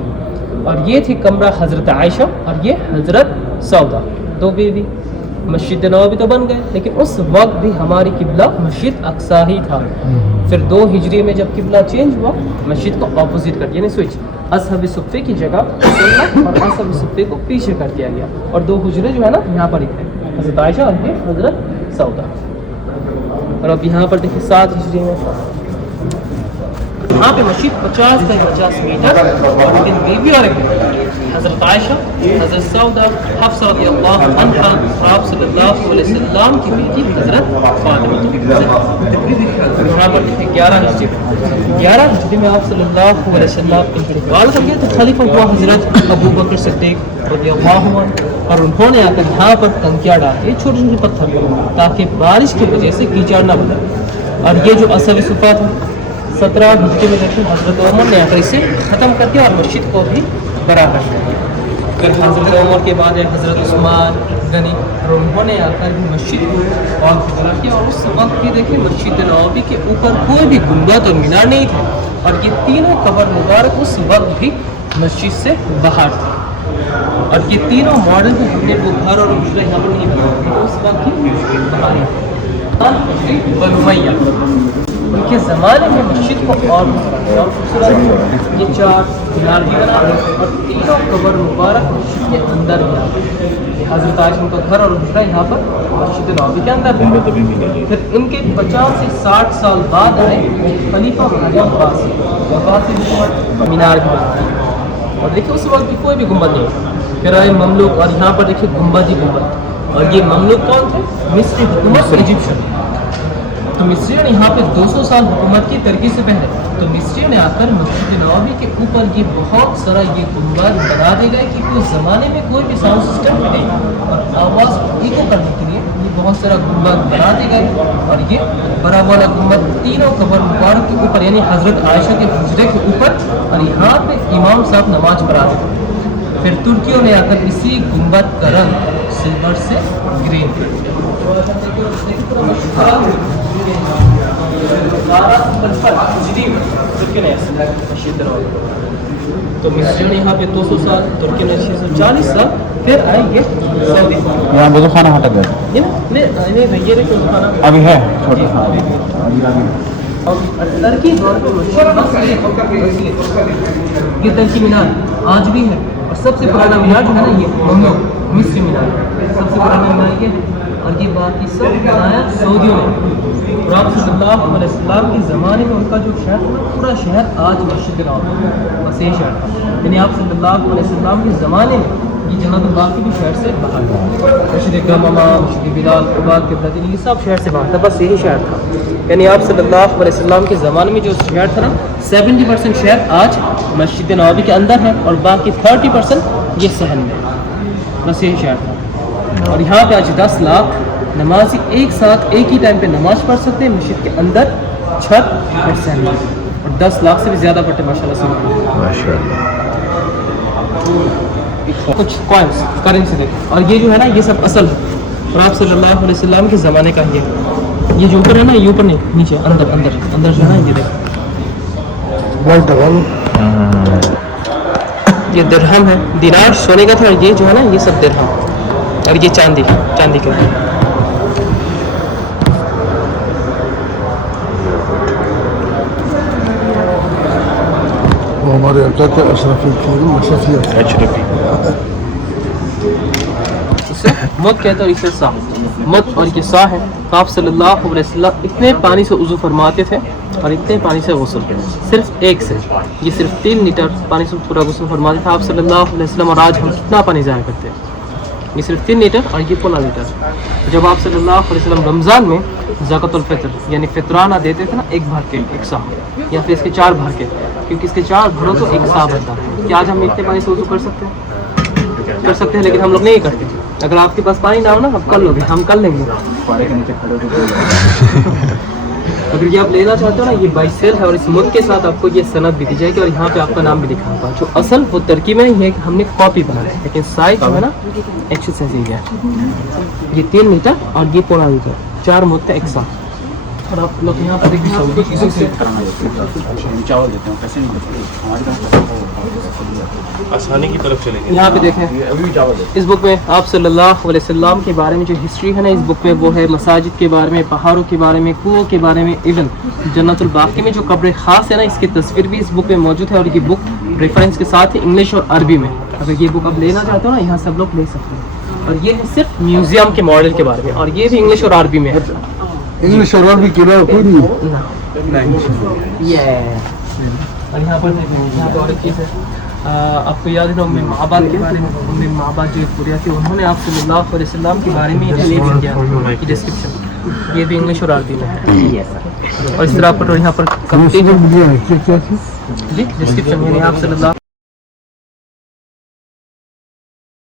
और ये थी कमरा हज़रत आयशा, और ये हज़रत सौदा, 2 बीवी। मस्जिद नबवी तो बन गए, लेकिन उस वक्त भी हमारी किबला मस्जिद अक्सा ही था। फिर 2 हिजरी में जब किबला चेंज हुआ, मस्जिद को अपोजिट कर दिया, यानी स्विच, असहाब सुफ़े की जगह मुसल्ला और असहाब सुफ़े को पीछे कर दिया गया, और 2 हुजरे जो है ना यहाँ पर ही थे, हज़रत आयशा और ये हज़रत सौदा। और अब यहाँ पर देखिए 7 हिजरी में यहाँ पे मस्जिद 50 बाई 50 मीटर और लेकिन बीवी और एक हज़रत आयशा, हज़रत सौदा, हफ्सा रज़ियल्लाहु अन्हा, आप सल्लल्लाहु अलैहि वसल्लम की बेटी हज़रत फातिमा। यहाँ पर 11 हिजरी में आप सल्लल्लाहु अलैहि वसल्लम के इंतकाल हो गया तो खलीफा हुआ हज़रत अबू बकर सिद्दीक़ रज़ियल्लाहु अन्हु, और उन्होंने आकर यहाँ पर टंकियाँ डाली छोटे छोटे पत्थर ताकि बारिश की वजह से कीचड़ न बने। और ये जो असल सुफा था 17 हिजरी में देखिए हज़रत उमर ने आकर इसे ख़त्म कर दिया और मस्जिद को भी बड़ा कर दिया। फिर हज़रत उमर के बाद हज़रत उस्मान गनी और उन्होंने आकर भी मस्जिद को और बड़ा किया। और उस वक्त ये देखिए मस्जिद नबवी के ऊपर कोई भी गुंबद और मीनार नहीं था और ये तीनों कब्र मुबारक उस वक्त भी मस्जिद से बाहर थे। और ये तीनों मॉडल जो हमने वो घर और दूसरे यहाँ पर नहीं बनाए उस वक्त ही बाहर थे। उमैया उनके ज़माने में मस्जिद को और खूबसूरत ये 4 मीनार भी बना और तीनों कब्र मुबारक मस्जिद के अंदर बना। हज़रत आयशा का घर और दूसरा यहाँ पर मस्जिद नबवी के अंदर। फिर इनके 50 से 60 साल बाद आए खलीफा अब्बास मीनार भी बना। और देखिए उस वक्त भी कोई भी गुंबद नहीं। फिर आए ममलूक और यहाँ पर देखिए गुंबद ही गुंबद। और ये ममलूक कौन थे? मिस्री हुकूमत इजिप्शियन। तो मिस्रियों ने यहाँ पे 200 साल हुकूमत की तरक्की से पहले तो मिस्रियों ने आकर मस्जिद नबवी के ऊपर ये बहुत सारा ये गुंबद बना दे गए कि उस ज़माने में कोई भी साउंड सिस्टम नहीं और आवाज़ इको करने के लिए ये बहुत सारा गुंबद बना दे गए। और ये बड़ा वाला गुंबद तीनों कब्र मुबारक के ऊपर यानी हज़रत आयशा के हुजरे के ऊपर और यहाँ पे इमाम साहब नमाज पढ़ाते थे। फिर तुर्कियों ने आकर इसी गुंबद का रंग सिल्वर से ग्रीन तो मिस्रियों ने यहाँ पे 200 साल, तुर्की ने 640 साल। फिर आएंगे सऊदी। यहाँ वज़ू खाना हटा गया अभी है छोटा। टर्की दौर में ये टर्की मीनार आज भी है और सबसे पुराना मीनार जो है ना ये ममलूक मिस्री मीनार सबसे पुराना मीनार ये है। और ये बाकी सब बनाया सऊदियों ने। और आप सल्लल्लाहु अलैहि वसल्लम के ज़माने में उनका जो शहर था पूरा शहर आज मस्जिद नबवी बस ये शहर था। यानी आप सल्लल्लाहु अलैहि वसल्लम के ज़माने में ये जन्नत बाकी भी शहर से बाहर था। मस्जिद गमामा, मस्जिद बिलाल, उबाद के बदल ये सब शहर से बाहर था, बस यही शहर था। यानी आप सल्लल्लाहु अलैहि वसल्लम के ज़माने में जो शहर था ना 70% शहर आज मस्जिद नबवी के अंदर है और बाकी 30% ये सहन में, बस यही शहर था। और यहाँ पे आज 10 लाख नमाजी एक साथ एक ही टाइम पे नमाज पढ़ सकते हैं मस्जिद के अंदर, छत और सहन में। और 10 लाख से भी ज़्यादा पढ़ते माशाल्लाह से। कुछ कॉइन्स करेंसी देखो और ये जो है ना ये सब असल है और आप सल्लल्लाहु अलैहि वसल्लम के ज़माने का ये जो ऊपर है ना ये ऊपर नहीं नीचे अंदर अंदर अंदर जो है ना ये देखो ये दिरहम है। दिनार सोने का था और ये जो है ना ये सब दिरहम और ये चांदी के वो हमारे अल्लाह के अशरफी मत कहते और इसे सा मत और ये सा है। तो आप सल्लल्लाहु अलैहि वसल्लम इतने पानी से वज़ू फरमाते थे और इतने पानी से गुस्ल सिर्फ एक से ये सिर्फ 3 लीटर पानी से पूरा गुस्ल फरमाते थे आप सल्लल्लाहु अलैहि वसल्लम। और आज हम कितना पानी ज़ाया करते हैं? ये सिर्फ 3 लीटर और ये 1.5 लीटर। जब आप सल्लल्लाहु अलैहि वसल्लम रमज़ान में ज़कातुल फ़ितर यानी फितराना देते थे ना एक भर के एक सा या फिर इसके 4 भर के, क्योंकि इसके 4 भरों तो एक सा बनता है। क्या आज हम इतने पानी से वज़ू कर सकते हैं? लेकिन हम लोग नहीं करते। अगर आपके पास पानी ना हो ना आप कर लोगे, हम कर लेंगे। अगर ये आप लेना चाहते हो ना ये बाई सेल है और इस मुल्क के साथ आपको ये सनद भी दी जाएगी और यहाँ पे आपका नाम भी लिखा होगा। जो असल वो तरकी में नहीं है कि हमने कॉपी बनाई है, लेकिन साइज जो है ना एक्चुअल साइज ही है। ये 3 मीटर और ये 1.5 लीटर 4 मुद्दे एक साथ। और आप लोग यहाँ पर देखिए चावल देते हैं पैसे आसानी की तरफ चलेंगे। यहाँ पे देखें अभी भी चावल इस बुक में आप सल्लल्लाहु अलैहि वसल्लम के बारे में जो हिस्ट्री है ना इस बुक में वो है मसाजिद के बारे में, पहाड़ों के बारे में, कुओं के बारे में, इवन जन्नतुल बाकी में जो कब्र खास है ना इसकी तस्वीर भी इस बुक में मौजूद है। और ये बुक रेफरेंस के साथ ही इंग्लिश और अरबी में। अगर ये बुक आप लेना चाहते हो ना यहाँ सब लोग ले सकते हैं। और ये है सिर्फ म्यूजियम के मॉडल के बारे में और ये भी इंग्लिश और अरबी में है। इंग्लिश और अरबी के अलावा कोई नहीं। اور یہاں پر اور ایک چیز ہے آپ کو یاد ہے ام معبد کے بارے میں. ام معبد جو ایک بریہ تھی, انہوں نے آپ صلی اللہ علیہ وسلم کے بارے میں یہ کیا کی ڈسکرپشن, یہ بھی انگلش اور عربی میں ہے. اور اس طرح پر یہاں پر کیا تھی جی ڈسکرپشن یعنی آپ صلی اللہ